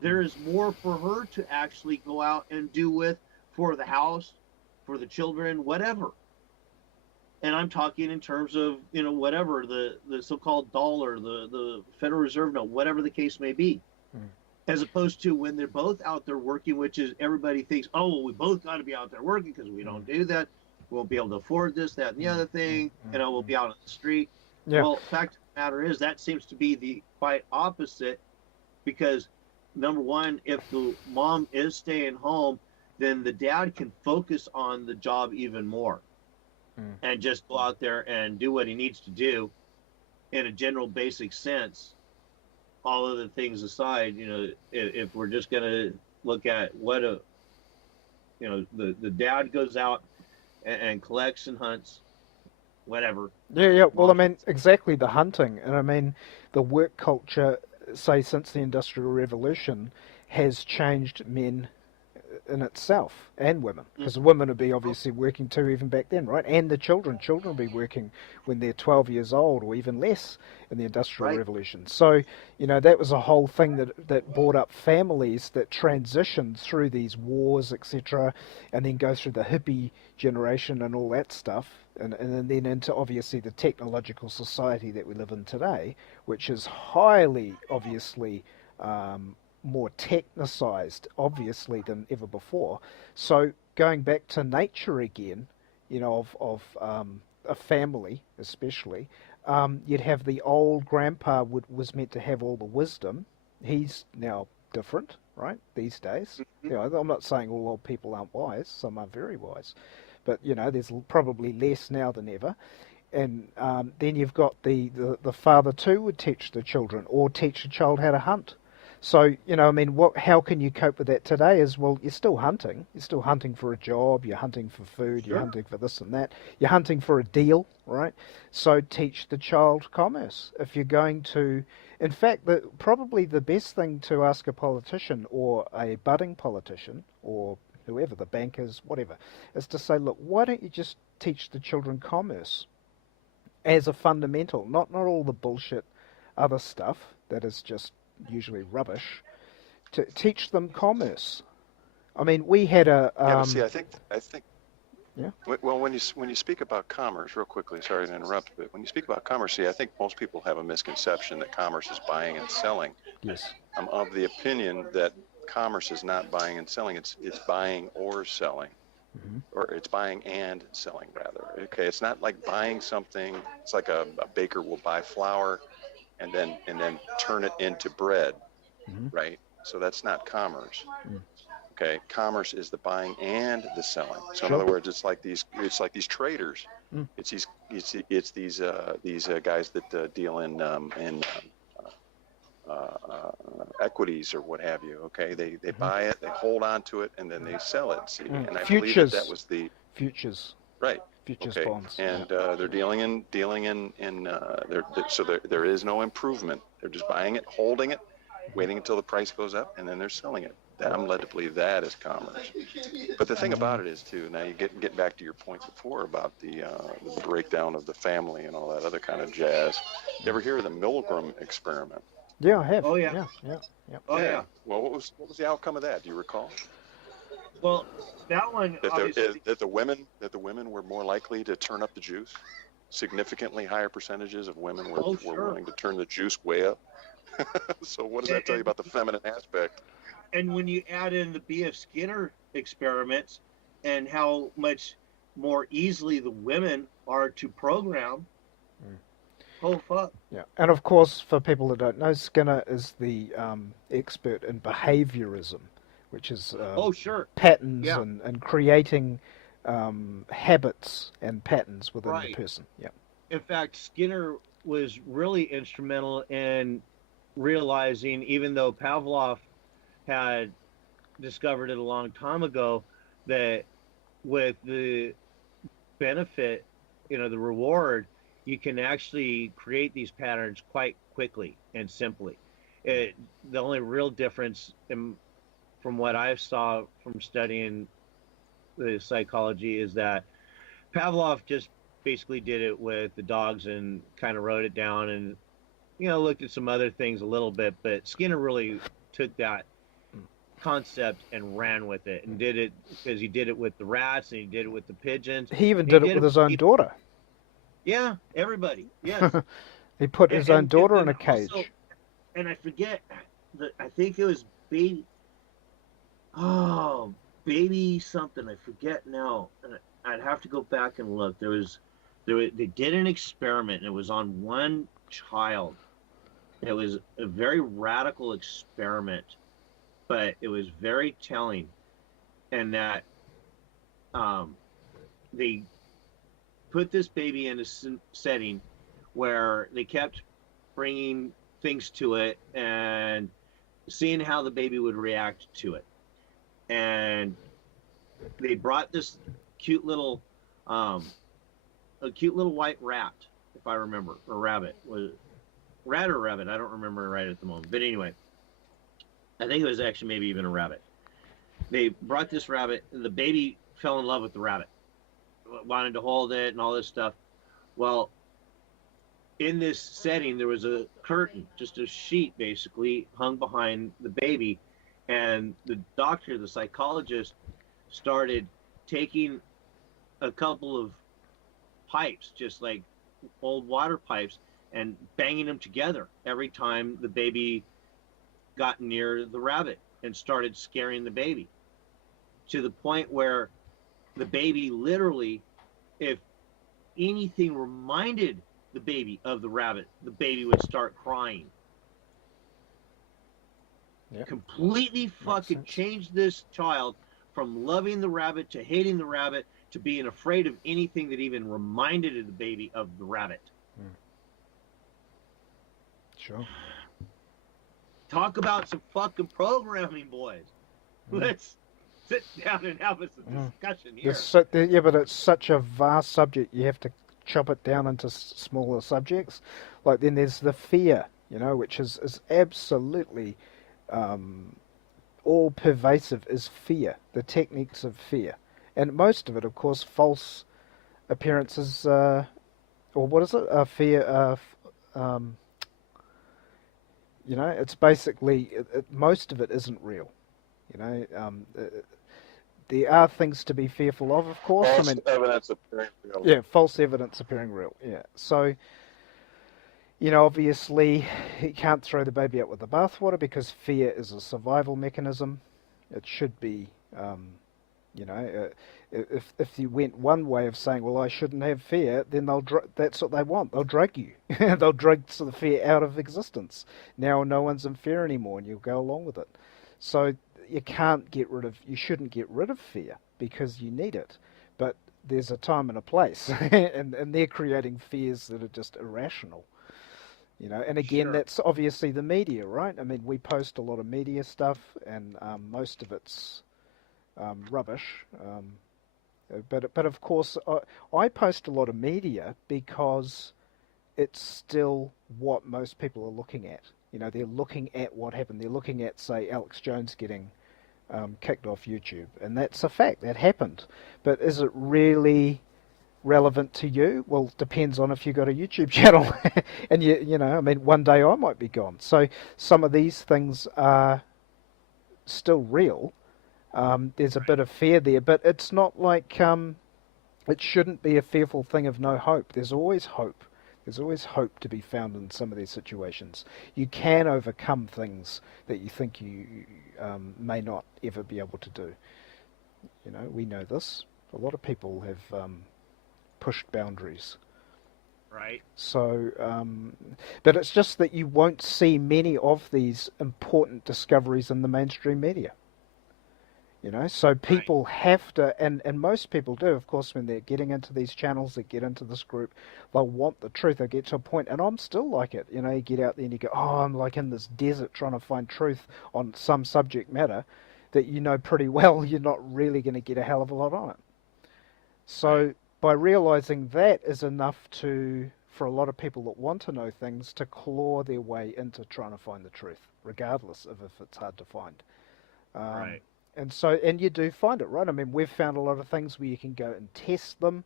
There is more for her to actually go out and do with, for the house, for the children, whatever. And I'm talking in terms of, whatever, the so-called dollar, the Federal Reserve note, whatever the case may be. As opposed to when they're both out there working, which is everybody thinks, oh, well, we both got to be out there working because we don't do that. We won't be able to afford this, that, and the other thing. We'll be out on the street. Yeah. Well, fact of the matter is that seems to be the quite opposite, because number one, if the mom is staying home, then the dad can focus on the job even more and just go out there and do what he needs to do in a general basic sense. All other things aside, if we're just going to look at what the dad goes out and collects and hunts, whatever. Yeah. Well, I mean, exactly, the hunting, and I mean, the work culture, say, since the Industrial Revolution, has changed men in itself, and women, because the women would be obviously working too even back then, right? And the children will be working when they're 12 years old or even less in the Industrial Revolution. So, that was a whole thing that brought up families that transitioned through these wars, etc., and then go through the hippie generation and all that stuff, and then into obviously the technological society that we live in today, which is highly, obviously, more technicized, obviously, than ever before. So going back to nature again, of a family especially, you'd have the old grandpa was meant to have all the wisdom. He's now different, right, these days. I'm not saying all old people aren't wise. Some are very wise. But, there's probably less now than ever. And then you've got the father too would teach the children, or teach a child how to hunt. So, how can you cope with that today is, well, you're still hunting. You're still hunting for a job. You're hunting for food. You're hunting for this and that. You're hunting for a deal, right? So teach the child commerce. If you're going to... In fact, probably the best thing to ask a politician or a budding politician or whoever, the bankers, whatever, is to say, look, why don't you just teach the children commerce as a fundamental, not all the bullshit other stuff that is just usually rubbish, to teach them commerce. I mean, we had a... yeah, but see, I think Yeah. Well, when you speak about commerce, real quickly, sorry to interrupt, but when you speak about commerce, see, I think most people have a misconception that commerce is buying and selling. Yes. I'm of the opinion that commerce is not buying and selling; it's buying or selling, Hmm. or it's buying and selling rather. Okay, it's not like buying something. It's like a baker will buy flour and then turn it into bread, Hmm. right? So that's not commerce. Mm. Okay, commerce is the buying and the selling. So in Sure. other words, it's like these traders. Mm. It's these guys that deal in equities or what have you. Okay, they Hmm. buy it, they hold on to it, and then they sell it. See, Mm. and I believe that Futures. was the Futures. right. Futures Okay, bonds. and Yeah. they're dealing in so there is no improvement. They're just buying it, holding it, waiting until the price goes up, and then they're selling it. I'm led to believe that is commerce. But the thing about it is too. Now you get back to your point before about the breakdown of the family and all that other kind of jazz. You ever hear of the Milgram experiment? Yeah, I have. Oh yeah. Yeah. Yeah. Yeah. Oh yeah. Well, what was the outcome of that? Do you recall? Well, that one obviously. That the women were more likely to turn up the juice. Significantly higher percentages of women Oh were sure. willing to turn the juice way up. So what does that tell you And, about the feminine aspect? and when you add in the B.F. Skinner experiments and how much more easily the women are to program, Mm. oh fuck. Yeah. And of course, for people that don't know, Skinner is the expert in behaviorism, which is Oh sure. patterns Yeah. and creating habits and patterns within the Right. person. Yeah. In fact, Skinner was really instrumental in realizing, even though Pavlov had discovered it a long time ago, that with the benefit, the reward, you can actually create these patterns quite quickly and simply. The only real difference from what I saw from studying the psychology is that Pavlov just basically did it with the dogs and kind of wrote it down and looked at some other things a little bit, but Skinner really took that concept and ran with it and did it because he did it with the rats and he did it with the pigeons He even and he did it did with it with his own people. daughter. Yeah, everybody. Yes. He put And his own and, daughter in then a also, cage. and I forget I think it was baby, oh, baby something, I forget now. And I'd have to go back and look. They did an experiment and it was on one child. It was a very radical experiment, but it was very telling. And that um, they put this baby in a setting where they kept bringing things to it and seeing how the baby would react to it. And they brought this cute little, um, a cute little white rat, if I remember, or rabbit. Was it rat or rabbit? I don't remember right at the moment. But anyway, I think it was actually maybe even a rabbit. They brought this rabbit, and the baby fell in love with the rabbit, wanted to hold it and all this stuff. Well, in this setting, there was a curtain, just a sheet basically, hung behind the baby. And the doctor, the psychologist, started taking a couple of pipes, just like old water pipes, and banging them together every time the baby got near the rabbit and started scaring the baby to the point where the baby literally, if anything reminded the baby of the rabbit, the baby would start crying. Yeah. Completely Makes fucking sense. changed this child from loving the rabbit to hating the rabbit to being afraid of anything that even reminded the baby of the rabbit. Mm. Sure. Talk about some fucking programming, boys. Mm. Let's sit down and have us a discussion here. Yeah, but it's such a vast subject. You have to chop it down into smaller subjects. Like then there's the fear, which is absolutely all pervasive is fear. The techniques of fear, and most of it, of course, false appearances. Or what is it? Fear. Um, it's basically most of it isn't real. You know, there are things to be fearful of course. False evidence appearing real. Yeah, false evidence appearing real. Yeah. So, obviously, you can't throw the baby out with the bathwater because fear is a survival mechanism. It should be, you know, if you went one way of saying, well, I shouldn't have fear, then that's what they want. They'll drug you. They'll drug the fear out of existence. Now no one's in fear anymore, and you'll go along with it. So you shouldn't get rid of fear because you need it. But there's a time and a place, and they're creating fears that are just irrational. And again, Sure. that's obviously the media, right? I mean, we post a lot of media stuff, and most of it's rubbish. But of course, I post a lot of media because it's still what most people are looking at. They're looking at what happened. They're looking at, say, Alex Jones getting kicked off YouTube, and that's a fact. That happened. But is it really relevant to you? Well, depends on if you've got a YouTube channel. And I mean, one day I might be gone. So some of these things are still real. There's a bit of fear there, but it's not like it shouldn't be a fearful thing of no hope. There's always hope. There's always hope to be found in some of these situations. You can overcome things that you think you may not ever be able to do. We know this. A lot of people have pushed boundaries. Right. So, but it's just that you won't see many of these important discoveries in the mainstream media. So people have to, and most people do, of course, when they're getting into these channels, they get into this group, they'll want the truth. They get to a point, and I'm still like it. You get out there and you go, oh, I'm like in this desert trying to find truth on some subject matter that pretty well you're not really going to get a hell of a lot on it. So by realizing that is enough for a lot of people that want to know things to claw their way into trying to find the truth, regardless of if it's hard to find. Right. And you do find it, right? I mean, we've found a lot of things where you can go and test them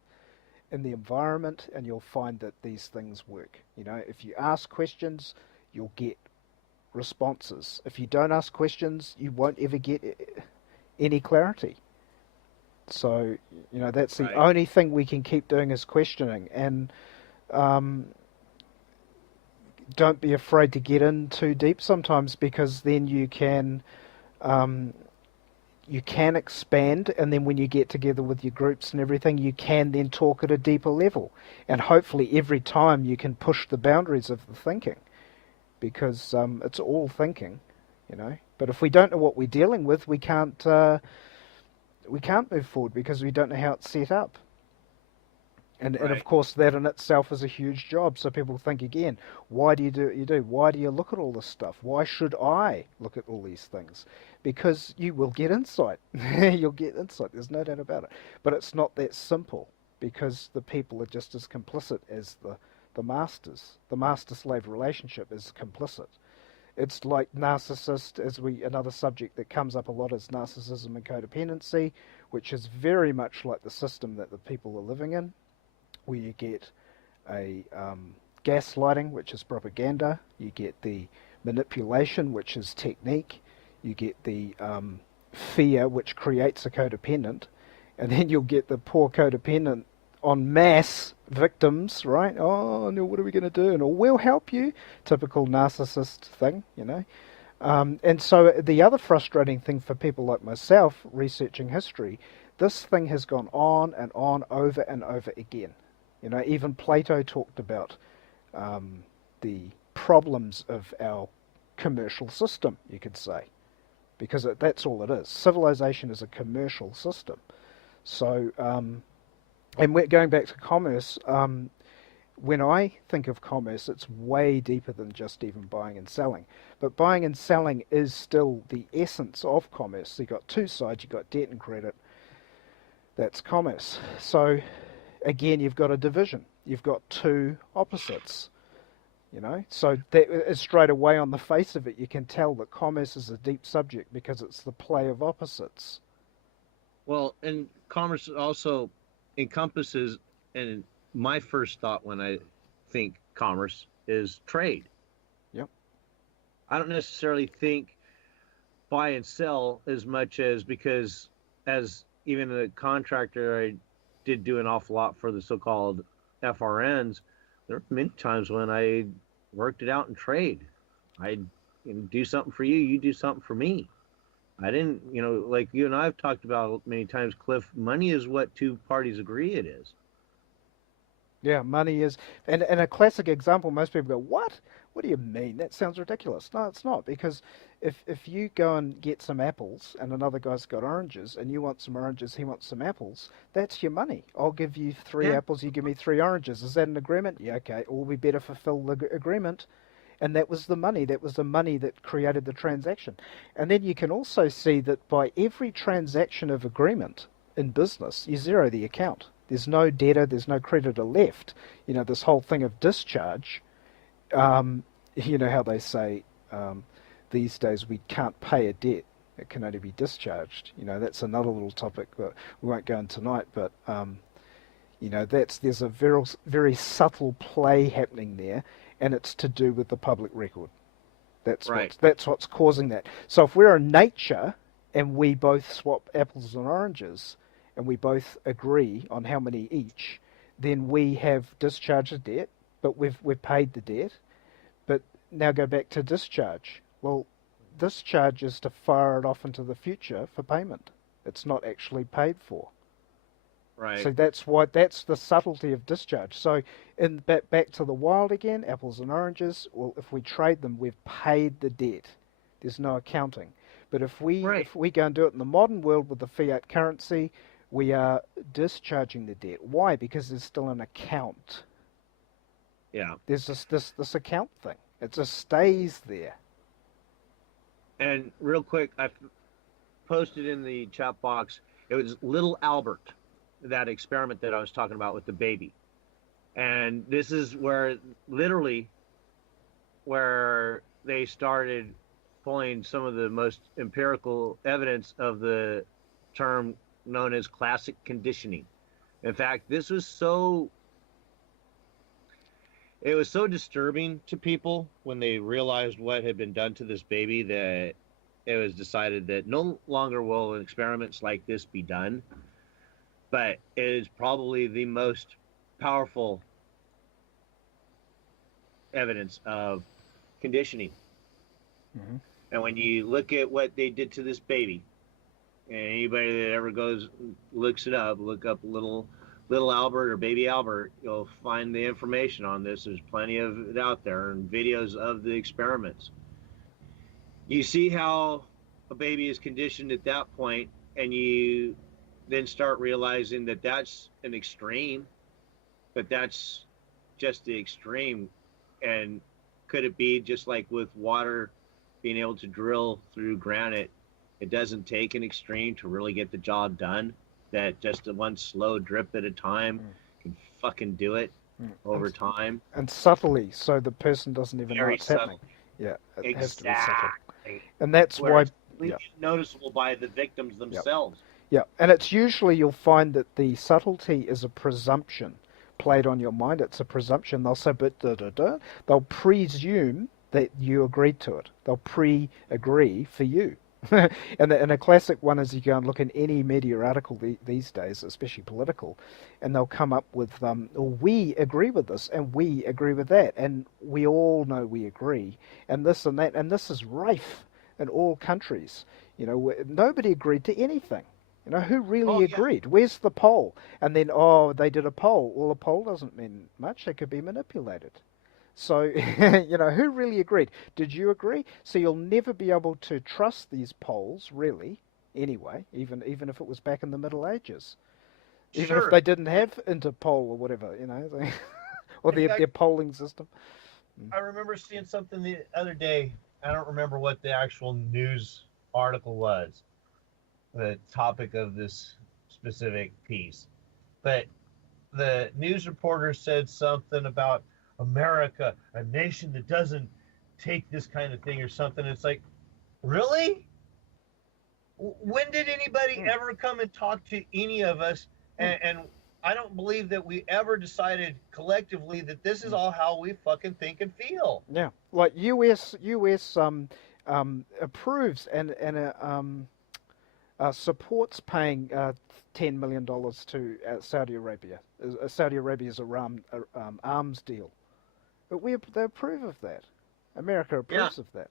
in the environment, and you'll find that these things work. If you ask questions, you'll get responses. If you don't ask questions, you won't ever get any clarity. So, that's the only thing we can keep doing is questioning. And don't be afraid to get in too deep sometimes, because then you can expand, and then when you get together with your groups and everything, you can then talk at a deeper level. And hopefully every time you can push the boundaries of the thinking, because it's all thinking, But if we don't know what we're dealing with, we can't move forward because we don't know how it's set up. And of course, that in itself is a huge job. So people think again, why do you do what you do? Why do you look at all this stuff? Why should I look at all these things? Because you will get insight. You'll get insight. There's no doubt about it. But it's not that simple, because the people are just as complicit as the masters. The master-slave relationship is complicit. It's like narcissist, another subject that comes up a lot is narcissism and codependency, which is very much like the system that the people are living in, where you get a gaslighting, which is propaganda, you get the manipulation, which is technique, you get the fear, which creates a codependent, and then you'll get the poor codependent en masse victims, right? Oh, no, what are we going to do? And we'll help you. Typical narcissist thing, And so the other frustrating thing for people like myself, researching history, this thing has gone on and on over and over again. Even Plato talked about the problems of our commercial system, you could say, because that's all it is. Civilization is a commercial system. So, and we're going back to commerce. When I think of commerce, it's way deeper than just even buying and selling. But buying and selling is still the essence of commerce. So you've got two sides. You've got debt and credit. That's commerce. So again, you've got a division. You've got two opposites. So that is straight away on the face of it, you can tell that commerce is a deep subject because it's the play of opposites. Well, and commerce also encompasses, and my first thought when I think commerce is trade. Yep. I don't necessarily think buy and sell as much as, because as even the contractor, I did do an awful lot for the so-called FRNs. There were many times when I worked it out in trade. I'd do something for you, you do something for me. I didn't, like you and I have talked about many times, Cliff, money is what two parties agree it is. Yeah, money is, and a classic example. Most people go, "What? What do you mean? That sounds ridiculous." No, it's not, because if you go and get some apples and another guy's got oranges, and you want some oranges, he wants some apples, that's your money. I'll give you three Yeah. apples, you give me three oranges. Is that an agreement? Yeah, okay. Or we better fulfill the agreement. And that was the money. That was the money that created the transaction. And then you can also see that by every transaction of agreement in business, you zero the account. There's no debtor, there's no creditor left. This whole thing of discharge, you know how they say these days we can't pay a debt. It can only be discharged. That's another little topic that we won't go into tonight. But there's a very, very subtle play happening there, and it's to do with the public record. That's what's causing that. So if we're in nature and we both swap apples and oranges, and we both agree on how many each, then we have discharged the debt, but we've paid the debt. But now go back to discharge. Well, discharge is to fire it off into the future for payment. It's not actually paid for. Right. So that's the subtlety of discharge. So back to the wild again, apples and oranges. Well, if we trade them, we've paid the debt. There's no accounting. But if we go and do it in the modern world with the fiat currency, we are discharging the debt. Why? Because there's still an account. Yeah. There's this account thing. It just stays there. And real quick, I posted in the chat box, it was little Albert, that experiment that I was talking about with the baby. And this is where they started pulling some of the most empirical evidence of the term known as classic conditioning. In fact, it was so disturbing to people when they realized what had been done to this baby that it was decided that no longer will experiments like this be done. But it is probably the most powerful evidence of conditioning. Mm-hmm. And when you look at what they did to this baby, and anybody that ever looks it up, look up little Albert or baby Albert, you'll find the information on this. There's plenty of it out there and videos of the experiments. You see how a baby is conditioned at that point, and you then start realizing that that's an extreme, but that's just the extreme. And could it be just like with water being able to drill through granite? It doesn't take an extreme to really get the job done. That just one slow drip at a time can fucking do it over time. And subtly, so the person doesn't even know it's happening. Yeah, it has to be subtle. And that's why it's noticeable by the victims themselves. Yeah, and it's usually, you'll find that the subtlety is a presumption played on your mind. It's a presumption. They'll say, but they'll presume that you agreed to it. They'll pre-agree for you. And a classic one is you go and look in any media article these days, especially political, and they'll come up with, we agree with this, and we agree with that, and we all know we agree, and this and that, and this is rife in all countries. Nobody agreed to anything. Who really agreed? Where's the poll? And then, they did a poll. Well, a poll doesn't mean much. It could be manipulated. So, who really agreed? Did you agree? So you'll never be able to trust these polls, really, anyway, even if it was back in the Middle Ages. Even if they didn't have Interpol or whatever, or their polling system. I remember seeing something the other day. I don't remember what the actual news article was, the topic of this specific piece. But the news reporter said something about America, a nation that doesn't take this kind of thing or something. It's like, really? When did anybody ever come and talk to any of us? And I don't believe that we ever decided collectively that this is all how we fucking think and feel. Yeah, like US approves and supports paying $10 million to Saudi Arabia. Saudi Arabia's arms deal. But they approve of that. America approves of that.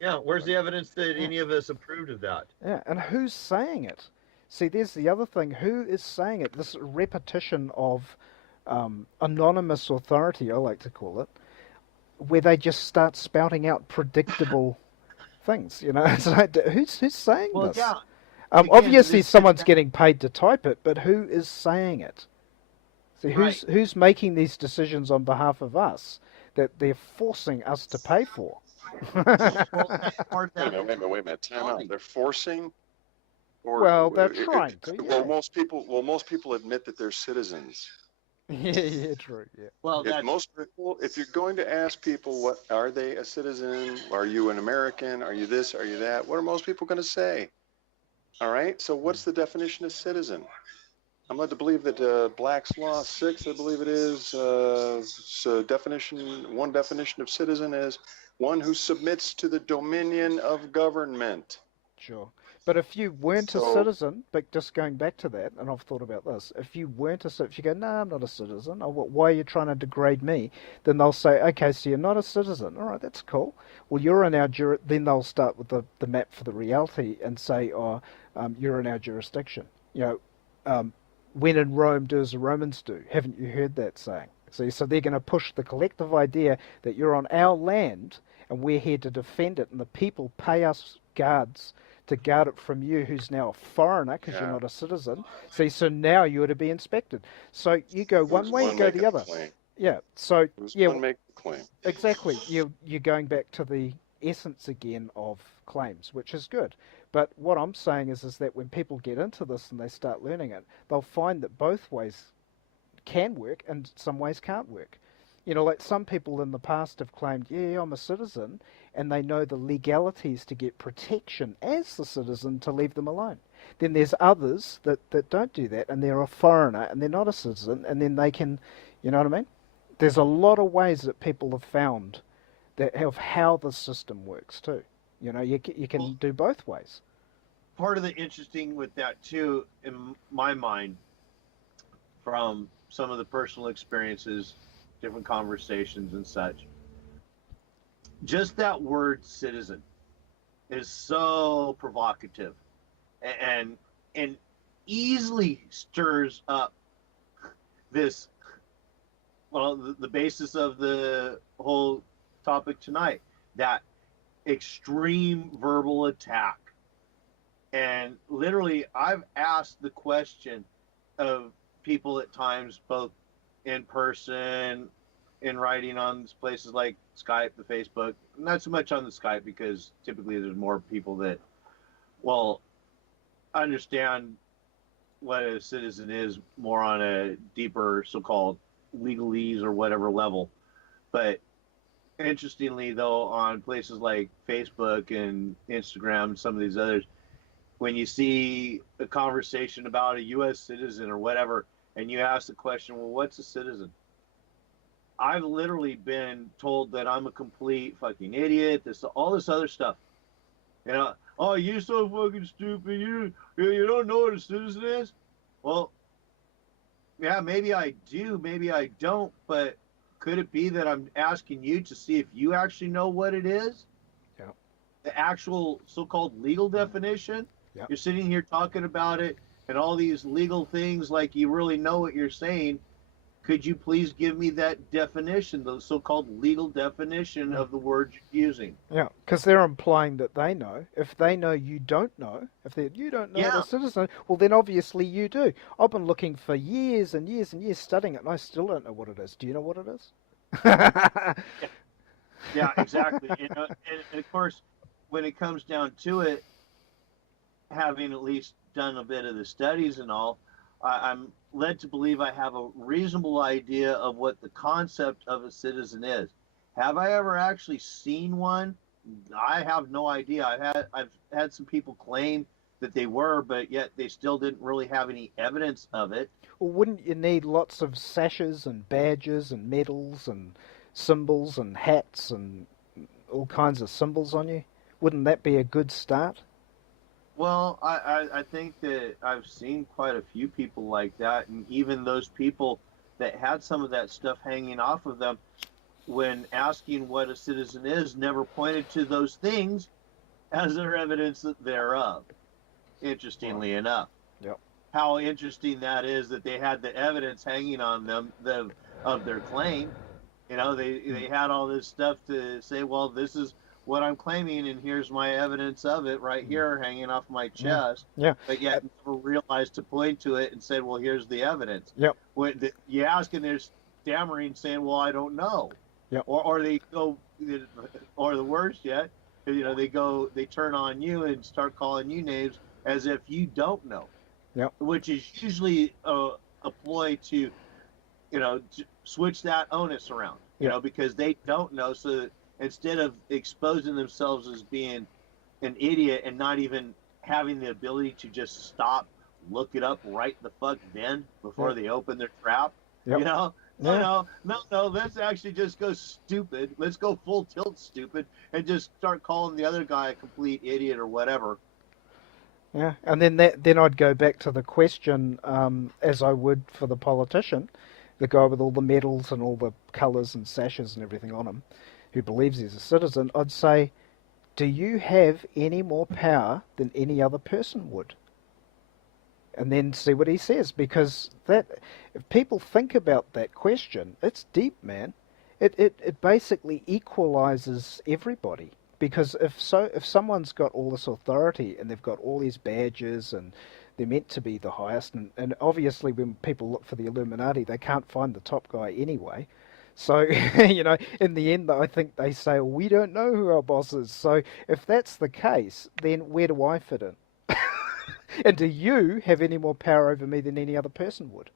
Yeah, where's the evidence that Yeah. any of us approved of that? Yeah, and who's saying it? See, there's the other thing. Who is saying it? This repetition of anonymous authority, I like to call it, where they just start spouting out predictable things. It's like, who's saying Well, this? yeah. Again, Obviously, this someone's gets getting paid to type it, but who is saying it? See, Right. who's making these decisions on behalf of us that they're forcing us to pay for? Well, that's part of that. Wait a minute. Time out. They're forcing, or Well, they're trying to. Yeah. Well, most people admit that they're citizens. Yeah, true. Yeah. Well, If you're going to ask people, what are they a citizen? Are you an American? Are you this? Are you that? What are most people going to say? All right. So what's the definition of citizen? I'm led to believe that Black's Law 6, I believe it is, one definition of citizen is one who submits to the dominion of government. Sure. But if you weren't a citizen, but just going back to that, and I've thought about this, if you weren't a citizen, if you go, no, I'm not a citizen, or why are you trying to degrade me? Then they'll say, okay, so you're not a citizen. All right, that's cool. Well, you're in our then they'll start with the map for the reality and say, you're in our jurisdiction. When in Rome, do as the Romans do. Haven't you heard that saying? See, so they're going to push the collective idea that you're on our land and we're here to defend it, and the people pay us guards to guard it from you, who's now a foreigner because you're not a citizen. See, so now you ought to be inspected. So you go one way, you go the other. Yeah. So one make the claim? Exactly. You're going back to the essence again of claims, which is good. But what I'm saying is that when people get into this and they start learning it, they'll find that both ways can work and some ways can't work. Like some people in the past have claimed, yeah, I'm a citizen, and they know the legalities to get protection as the citizen to leave them alone. Then there's others that don't do that, and they're a foreigner, and they're not a citizen, and then they can, you know what I mean? There's a lot of ways that people have found that of how the system works too. You can do both ways. Part of the interesting with that too, in my mind, from some of the personal experiences, different conversations and such, just that word citizen is so provocative and easily stirs up this, the basis of the whole topic tonight, that extreme verbal attack. And literally, I've asked the question of people at times, both in person, in writing on places like Skype, the Facebook, not so much on the Skype because typically there's more people that, understand what a citizen is more on a deeper so-called legalese or whatever level. But interestingly, though, on places like Facebook and Instagram, some of these others, when you see a conversation about a U.S. citizen or whatever, and you ask the question, well, what's a citizen? I've literally been told that I'm a complete fucking idiot, all this other stuff. Oh, you're so fucking stupid. You don't know what a citizen is? Well, yeah, maybe I do, maybe I don't, but could it be that I'm asking you to see if you actually know what it is? Yeah. The actual so-called legal definition? Yeah. You're sitting here talking about it and all these legal things like you really know what you're saying. Could you please give me that definition, the so-called legal definition of the word you're using? Yeah, because they're implying that they know. If they know you don't know, you don't know what a citizen, well, then obviously you do. I've been looking for years and years and years studying it, and I still don't know what it is. Do you know what it is? Yeah, exactly. And of course, when it comes down to it, having at least done a bit of the studies and all, I'm led to believe I have a reasonable idea of what the concept of a citizen is. Have I ever actually seen one? I have no idea. I've had some people claim that they were, but yet they still didn't really have any evidence of it. Well, wouldn't you need lots of sashes and badges and medals and symbols and hats and all kinds of symbols on you? Wouldn't that be a good start? Well, I think that I've seen quite a few people like that, and even those people that had some of that stuff hanging off of them, when asking what a citizen is, never pointed to those things as their evidence thereof. Interestingly enough, Yep. how interesting that is that they had the evidence hanging on them of their claim. You know, they had all this stuff to say, well, this is what I'm claiming, and here's my evidence of it right here, hanging off my chest. Yeah. But yet never realized to point to it and said, well, here's the evidence. Yep. When you ask and they're stammering, saying, well, I don't know. Yep. Or they go, or the worst yet, you know, they turn on you and start calling you names as if you don't know. Yep. Which is usually a ploy to, to switch that onus around, because they don't know. So instead of exposing themselves as being an idiot and not even having the ability to just stop, look it up right the fuck then before they open their trap, no, let's actually just go stupid. Let's go full tilt stupid and just start calling the other guy a complete idiot or whatever. Yeah, and then I'd go back to the question, as I would for the politician, the guy with all the medals and all the colours and sashes and everything on him, who believes he's a citizen. I'd say, do you have any more power than any other person would? And then see what he says, because if people think about that question, it's deep, man. It basically equalizes everybody. Because if someone's got all this authority and they've got all these badges and they're meant to be the highest, and obviously when people look for the Illuminati, they can't find the top guy anyway. So, in the end, I think they say, well, we don't know who our boss is. So if that's the case, then where do I fit in? And do you have any more power over me than any other person would?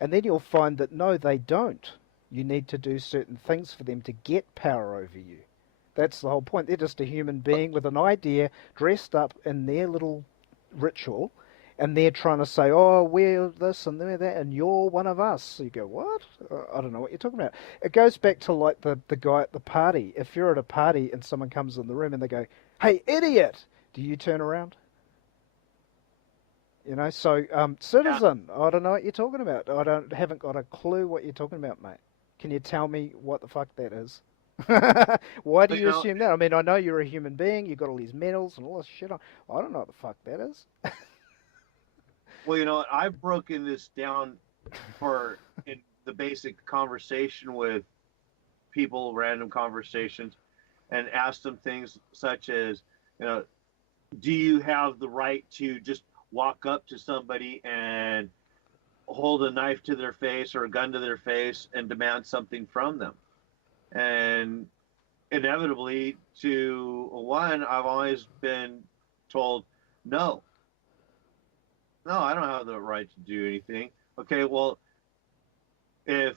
And then you'll find that no, they don't. You need to do certain things for them to get power over you. That's the whole point. They're just a human being with an idea dressed up in their little ritual, and they're trying to say, oh, we're this and we're that, and you're one of us. So you go, what? I don't know what you're talking about. It goes back to like the guy at the party. If you're at a party and someone comes in the room and they go, hey, idiot, do you turn around? Citizen, I don't know what you're talking about. Haven't got a clue what you're talking about, mate. Can you tell me what the fuck that is? Why do you assume that? I mean, I know you're a human being. You've got all these medals and all this shit on. I don't know what the fuck that is. Well, I've broken this down in the basic conversation with people, random conversations, and asked them things such as, do you have the right to just walk up to somebody and hold a knife to their face or a gun to their face and demand something from them? And inevitably, to one, I've always been told, no, I don't have the right to do anything. Okay, well, if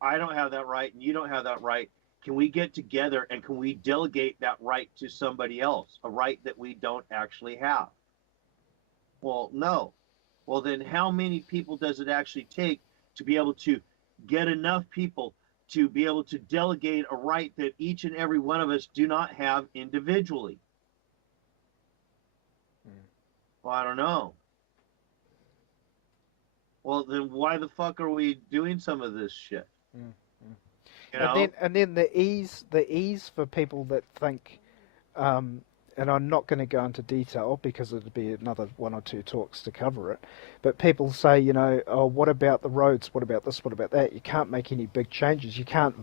I don't have that right and you don't have that right, can we get together and can we delegate that right to somebody else, a right that we don't actually have? Well, no. Well, then how many people does it actually take to be able to get enough people to be able to delegate a right that each and every one of us do not have individually? Well, I don't know. Well, then why the fuck are we doing some of this shit? And then the ease for people that think, and I'm not going to go into detail because it'd be another one or two talks to cover it. But people say, oh, what about the roads? What about this? What about that? You can't make any big changes. You can't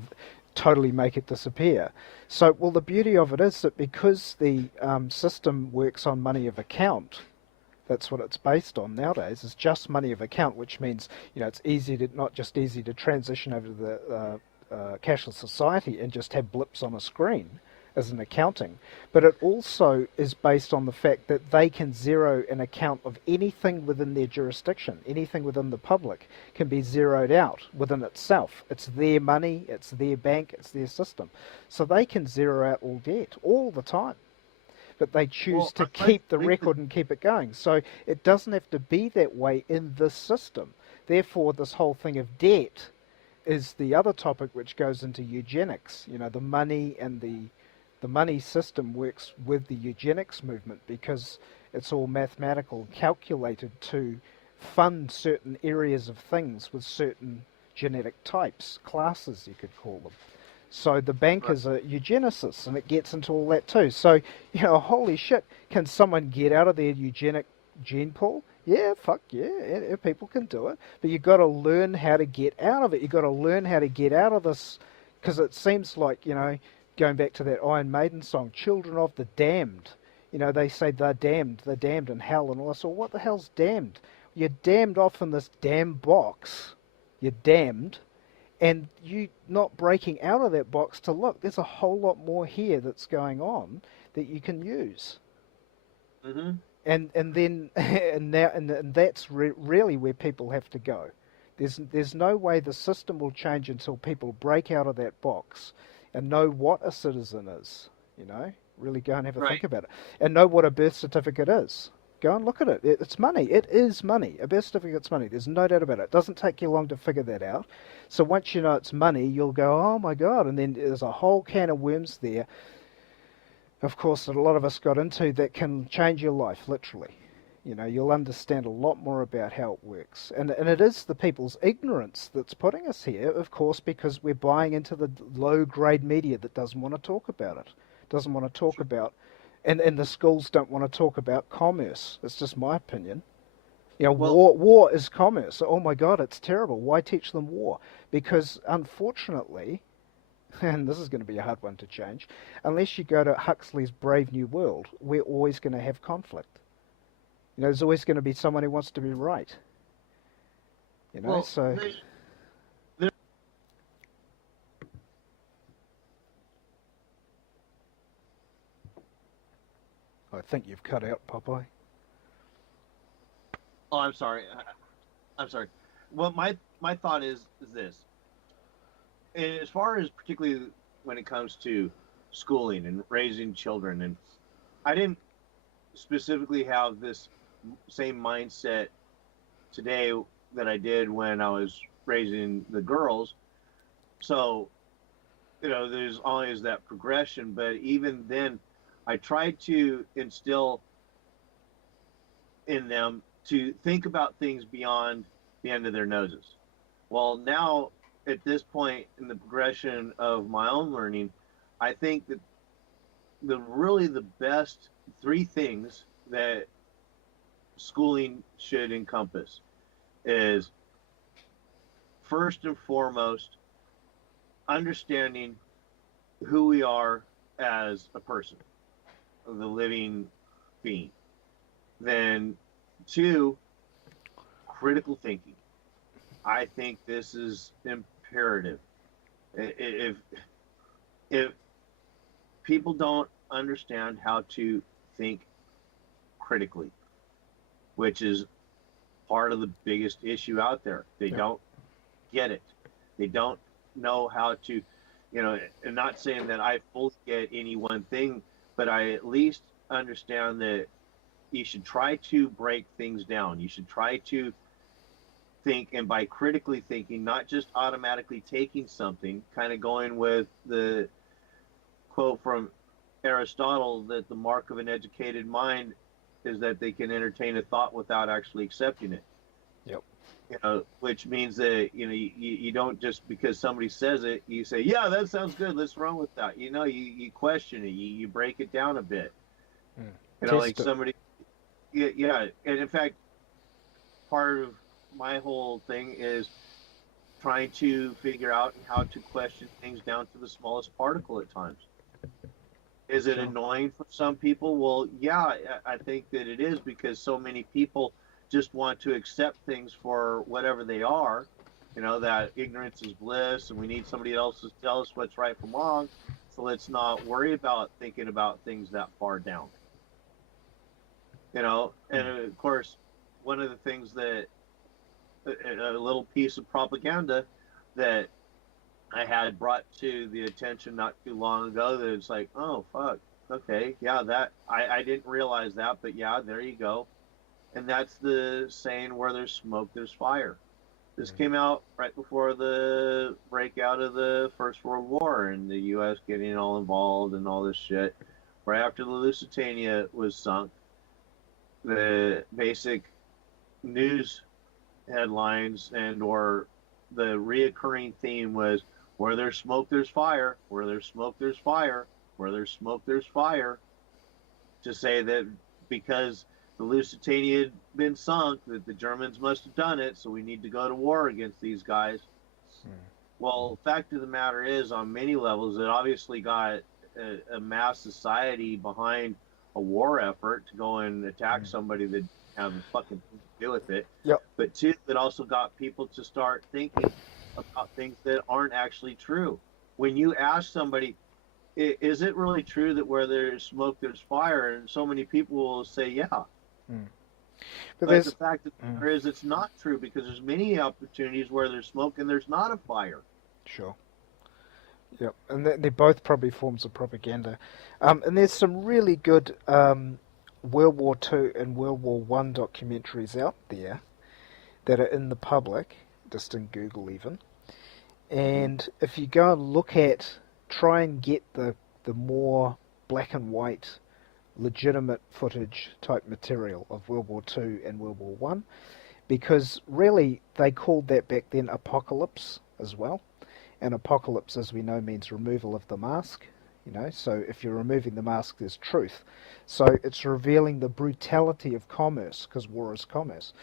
totally make it disappear. So, well, the beauty of it is that because the system works on money of account, that's what it's based on nowadays, is just money of account, which means, it's not just easy to transition over to the cashless society and just have blips on a screen as an accounting, but it also is based on the fact that they can zero an account of anything within their jurisdiction, anything within the public can be zeroed out within itself. It's their money, it's their bank, it's their system. So they can zero out all debt all the time, but they choose to keep the record and keep it going. So it doesn't have to be that way in this system. Therefore, this whole thing of debt is the other topic which goes into eugenics. The money and the money system works with the eugenics movement because It's all mathematical, calculated to fund certain areas of things with certain genetic types, classes you could call them. So the bank Right. is a eugenicist, and it gets into all that too. So, holy shit, can someone get out of their eugenic gene pool? Yeah, fuck yeah, people can do it. But you've got to learn how to get out of it. You've got to learn how to get out of this, because it seems like, going back to that Iron Maiden song, Children of the Damned. They say they're damned in hell and all this. Well, what the hell's damned? You're damned off in this damn box. You're damned, and you not breaking out of that box to look. There's a whole lot more here that's going on that you can use. Mm-hmm. And then and that's really where people have to go. There's no way the system will change until people break out of that box and know what a citizen is. Really go and have a think about it, and know what a birth certificate is. Go and look at it. It's money. It is money. A birth certificate's money. There's no doubt about it. It doesn't take you long to figure that out. So once you know it's money, you'll go, oh my God, and then there's a whole can of worms there, of course, that a lot of us got into that can change your life, literally. You'll understand a lot more about how it works. And it is the people's ignorance that's putting us here, of course, because we're buying into the low-grade media that doesn't want to talk about it, doesn't want to talk about, and the schools don't want to talk about commerce. It's just my opinion. War is commerce. Oh my God, it's terrible. Why teach them war? Because, unfortunately, and this is going to be a hard one to change, unless you go to Huxley's Brave New World, we're always going to have conflict. There's always going to be someone who wants to be right. Well, so... I think you've cut out, Popeye. Oh, I'm sorry. I'm sorry. Well, my thought is this. As far as particularly when it comes to schooling and raising children, and I didn't specifically have this same mindset today that I did when I was raising the girls. So, there's always that progression, but even then, I tried to instill in them to think about things beyond the end of their noses. Well, now at this point in the progression of my own learning, I think that the best three things that schooling should encompass is, first and foremost, understanding who we are as a person, the living being. Then, two, critical thinking. I think this is imperative. If people don't understand how to think critically, which is part of the biggest issue out there, they don't get it. They don't know how to, and not saying that I fully get any one thing, but I at least understand that you should try to break things down. You should try to think, and by critically thinking, not just automatically taking something, kind of going with the quote from Aristotle that the mark of an educated mind is that they can entertain a thought without actually accepting it. Yep. Which means that you don't just because somebody says it, you say, yeah, that sounds good, let's run with that. You question it, you break it down a bit. Like somebody, yeah. And in fact, part of my whole thing is trying to figure out how to question things down to the smallest particle at times. Is it annoying for some people? Well, yeah, I think that it is, because so many people just want to accept things for whatever they are, that ignorance is bliss and we need somebody else to tell us what's right from wrong. So let's not worry about thinking about things that far down. And of course, one of the things that a little piece of propaganda that I had brought to the attention not too long ago, that it's like, oh, fuck, okay, yeah, that, I didn't realize that, but yeah, there you go. And that's the saying, where there's smoke, there's fire. This came out right before the breakout of the First World War and the U.S. getting all involved and all this shit. Right after the Lusitania was sunk, the basic news headlines and or the reoccurring theme was where there's smoke there's fire, where there's smoke there's fire, where there's smoke there's fire, to say that because the Lusitania had been sunk that the Germans must have done it, so we need to go to war against these guys. Well, fact of the matter is, on many levels, it obviously got a mass society behind a war effort to go and attack somebody that have a fucking thing to do with it. Yep. But two, it also got people to start thinking about things that aren't actually true. When you ask somebody, is it really true that where there's smoke, there's fire? And so many people will say, yeah. But the fact that there is, it's not true, because there's many opportunities where there's smoke and there's not a fire. Sure. Yep, and they're both probably forms of propaganda. And there's some really good World War II and World War One documentaries out there that are in the public, just in Google even. And if you go and look at, try and get the more black and white, legitimate footage type material of World War II and World War One, because really they called that back then apocalypse as well. And apocalypse, as we know, means removal of the mask. So if you're removing the mask, there's truth. So it's revealing the brutality of commerce, because war is commerce.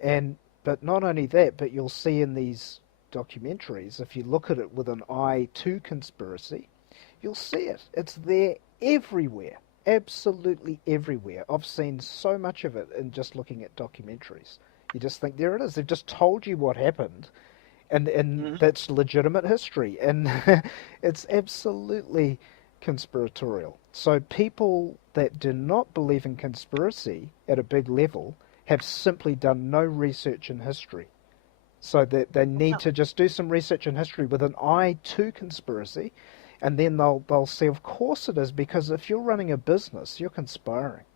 But not only that, but you'll see in these documentaries, if you look at it with an eye to conspiracy, you'll see it. It's there everywhere, absolutely everywhere. I've seen so much of it in just looking at documentaries. You just think, there it is. They've just told you what happened. And that's legitimate history, and it's absolutely conspiratorial. So people that do not believe in conspiracy at a big level have simply done no research in history. So that they need to just do some research in history with an eye to conspiracy, and then they'll see, of course it is, because if you're running a business, you're conspiring.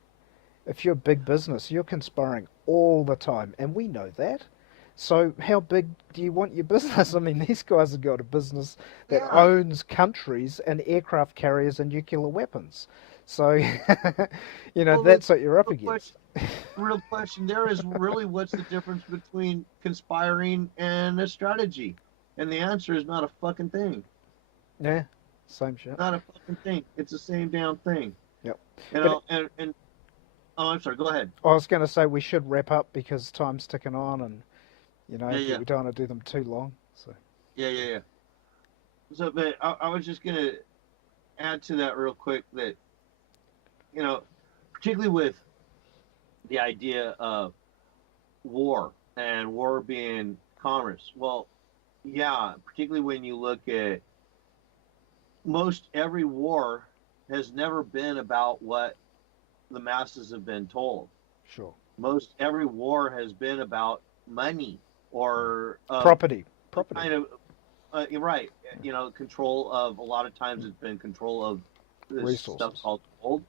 If you're a big business, you're conspiring all the time, and we know that. So how big do you want your business? I mean, these guys have got a business that owns countries and aircraft carriers and nuclear weapons. So, that's what you're up against. Real question there is really, what's the difference between conspiring and a strategy? And the answer is not a fucking thing. Yeah, same shit. Not a fucking thing. It's the same damn thing. Yep. And oh, I'm sorry, go ahead. I was going to say we should wrap up because time's ticking on, and we don't want to do them too long. So. Yeah. So, but I was just going to add to that real quick that, particularly with the idea of war and war being commerce. Well, yeah, particularly when you look at most every war has never been about what the masses have been told. Sure. Most every war has been about money or property. Kind of, you're right. Control of, a lot of times it's been control of this resources. Stuff called gold.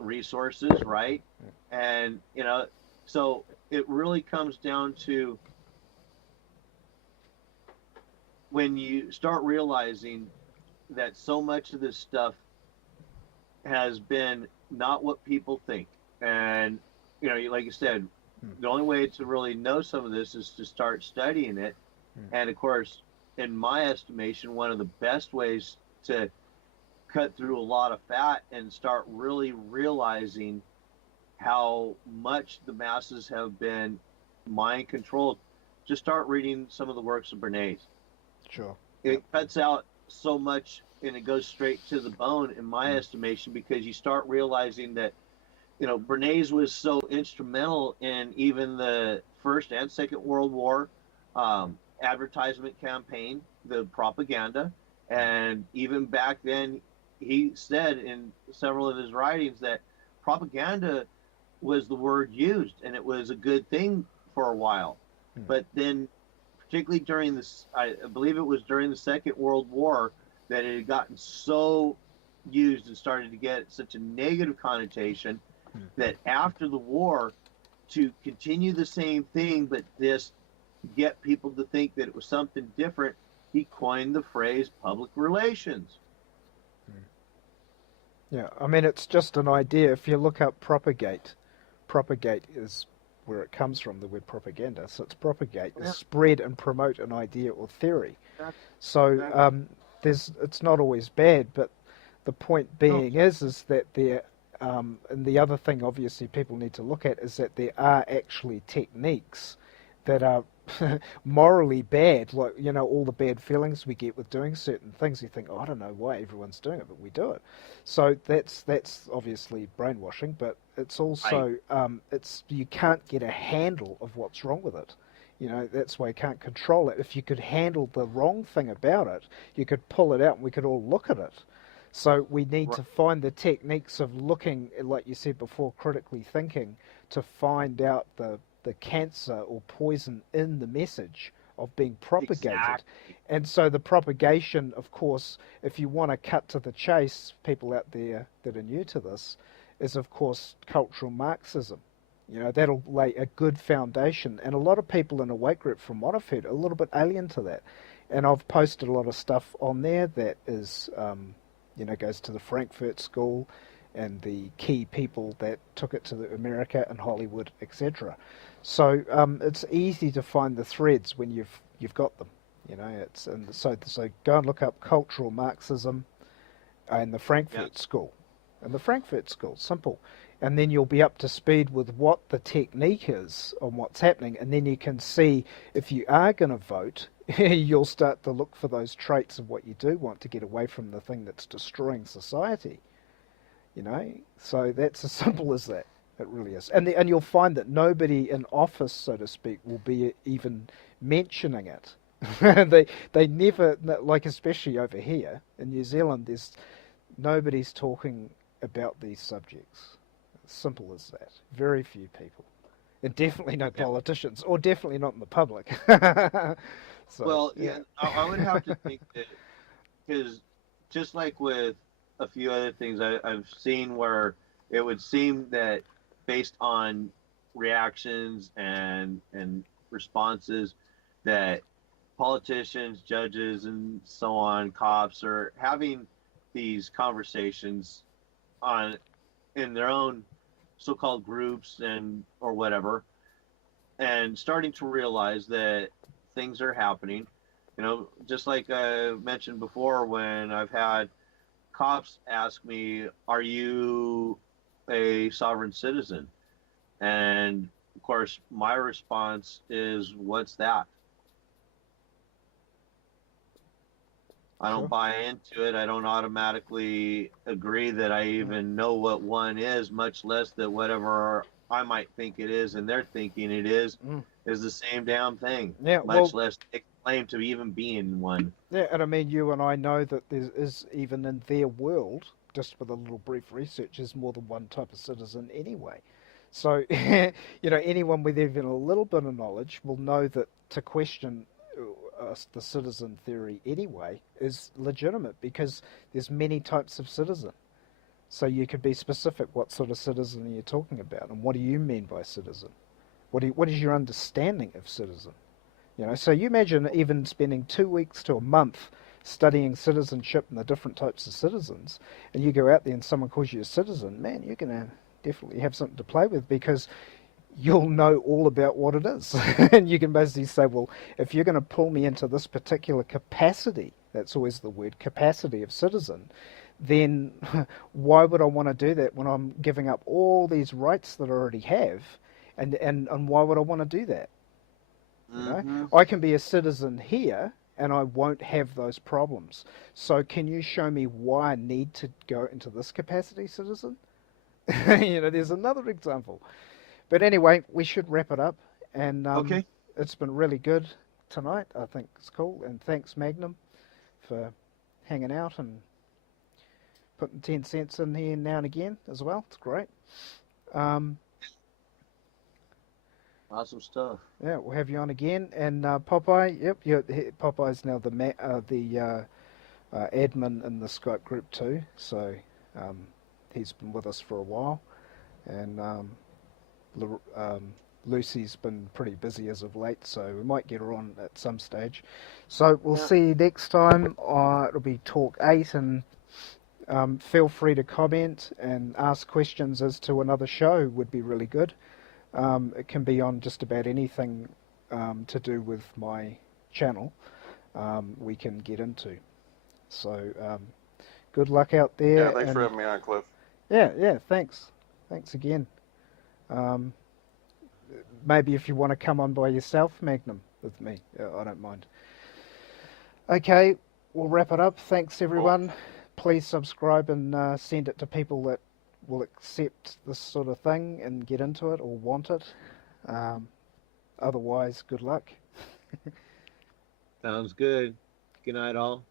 Resources, right? And so it really comes down to when you start realizing that so much of this stuff has been not what people think. And like you said, the only way to really know some of this is to start studying it. And of course, in my estimation, one of the best ways to cut through a lot of fat and start really realizing how much the masses have been mind controlled, just start reading some of the works of Bernays. Sure. It cuts out so much, and it goes straight to the bone, in my estimation, because you start realizing that Bernays was so instrumental in even the First and Second World War advertisement campaign, the propaganda. And even back then, he said in several of his writings that propaganda was the word used, and it was a good thing for a while. But then, particularly during this, I believe it was during the Second World War, that it had gotten so used and started to get such a negative connotation that after the war, to continue the same thing but just get people to think that it was something different, he coined the phrase public relations. Yeah, I mean, it's just an idea. If you look up propagate, propagate is where it comes from, the word propaganda. So it's propagate, is spread and promote an idea or theory. So it's not always bad, but the point being is that there, and the other thing obviously people need to look at is that there are actually techniques that are morally bad, like, you know, all the bad feelings we get with doing certain things. You think, oh, I don't know why everyone's doing it, but we do it. So that's obviously brainwashing, but it's also it's, you can't get a handle of what's wrong with it. You know, that's why you can't control it. If you could handle the wrong thing about it, you could pull it out and we could all look at it. So we need to find the techniques of looking, like you said before, critically thinking, to find out the cancer or poison in the message of being propagated. Exactly. And so the propagation, of course, if you want to cut to the chase, people out there that are new to this, is of course cultural Marxism. You know, that'll lay a good foundation. And a lot of people in Awake Group, from what I've heard, are a little bit alien to that. And I've posted a lot of stuff on there that is, you know, goes to the Frankfurt School and the key people that took it to America and Hollywood, etc. So it's easy to find the threads when you've got them. You know, it's, and so go and look up cultural Marxism and the Frankfurt School. And the Frankfurt School, simple. And then you'll be up to speed with what the technique is on what's happening, and then you can see if you are going to vote, you'll start to look for those traits of what you do want to get away from the thing that's destroying society. You know, so that's as simple as that. It really is. And you'll find that nobody in office, so to speak, will be even mentioning it. they never, like, especially over here in New Zealand, nobody's talking about these subjects. Simple as that. Very few people. And definitely no politicians, or definitely not in the public. So, well, I would have to think that, because just like with a few other things I've seen where it would seem that based on reactions and responses that politicians, judges, and so on, cops are having these conversations in their own so-called groups or whatever, and starting to realize that things are happening. You know, just like I mentioned before, when I've had cops ask me, "Are you a sovereign citizen?" And of course, my response is, "What's that?" I don't buy into it. I don't automatically agree that I even know what one is, much less that whatever I might think it is and they're thinking it is the same damn thing. Yeah, much less take claim to even being one. Yeah, and I mean, you and I know that there is, even in their world, just with a little brief research, is more than one type of citizen anyway. So, you know, anyone with even a little bit of knowledge will know that to question the citizen theory anyway is legitimate, because there's many types of citizen. So you could be specific. What sort of citizen are you talking about, and what do you mean by citizen? What is your understanding of citizen? You know, so you imagine even spending 2 weeks to a month studying citizenship and the different types of citizens, and you go out there and someone calls you a citizen, man, you're going to definitely have something to play with, because you'll know all about what it is. And you can basically say, well, if you're going to pull me into this particular capacity, that's always the word, capacity of citizen, then why would I want to do that when I'm giving up all these rights that I already have? And why would I want to do that? You know, I can be a citizen here and I won't have those problems. So can you show me why I need to go into this capacity, citizen? You know, there's another example. But anyway, we should wrap it up. And it's been really good tonight. I think it's cool. And thanks, Magnum, for hanging out and putting 10 cents in here now and again as well. It's great. Awesome stuff. Yeah, we'll have you on again. And Popeye, Popeye's now the admin in the Skype group too. So he's been with us for a while. And Lucy's been pretty busy as of late, so we might get her on at some stage. So we'll see you next time. It'll be Talk 8, and Feel free to comment and ask questions as to another show would be really good. It can be on just about anything to do with my channel we can get into. So good luck out there. Yeah, thanks for having me on, Cliff. Yeah, thanks. Thanks again. Maybe if you want to come on by yourself, Magnum, with me, I don't mind. Okay, we'll wrap it up. Thanks, everyone. Cool. Please subscribe and send it to people that will accept this sort of thing and get into it or want it. Otherwise, good luck. Sounds good. Good night, all.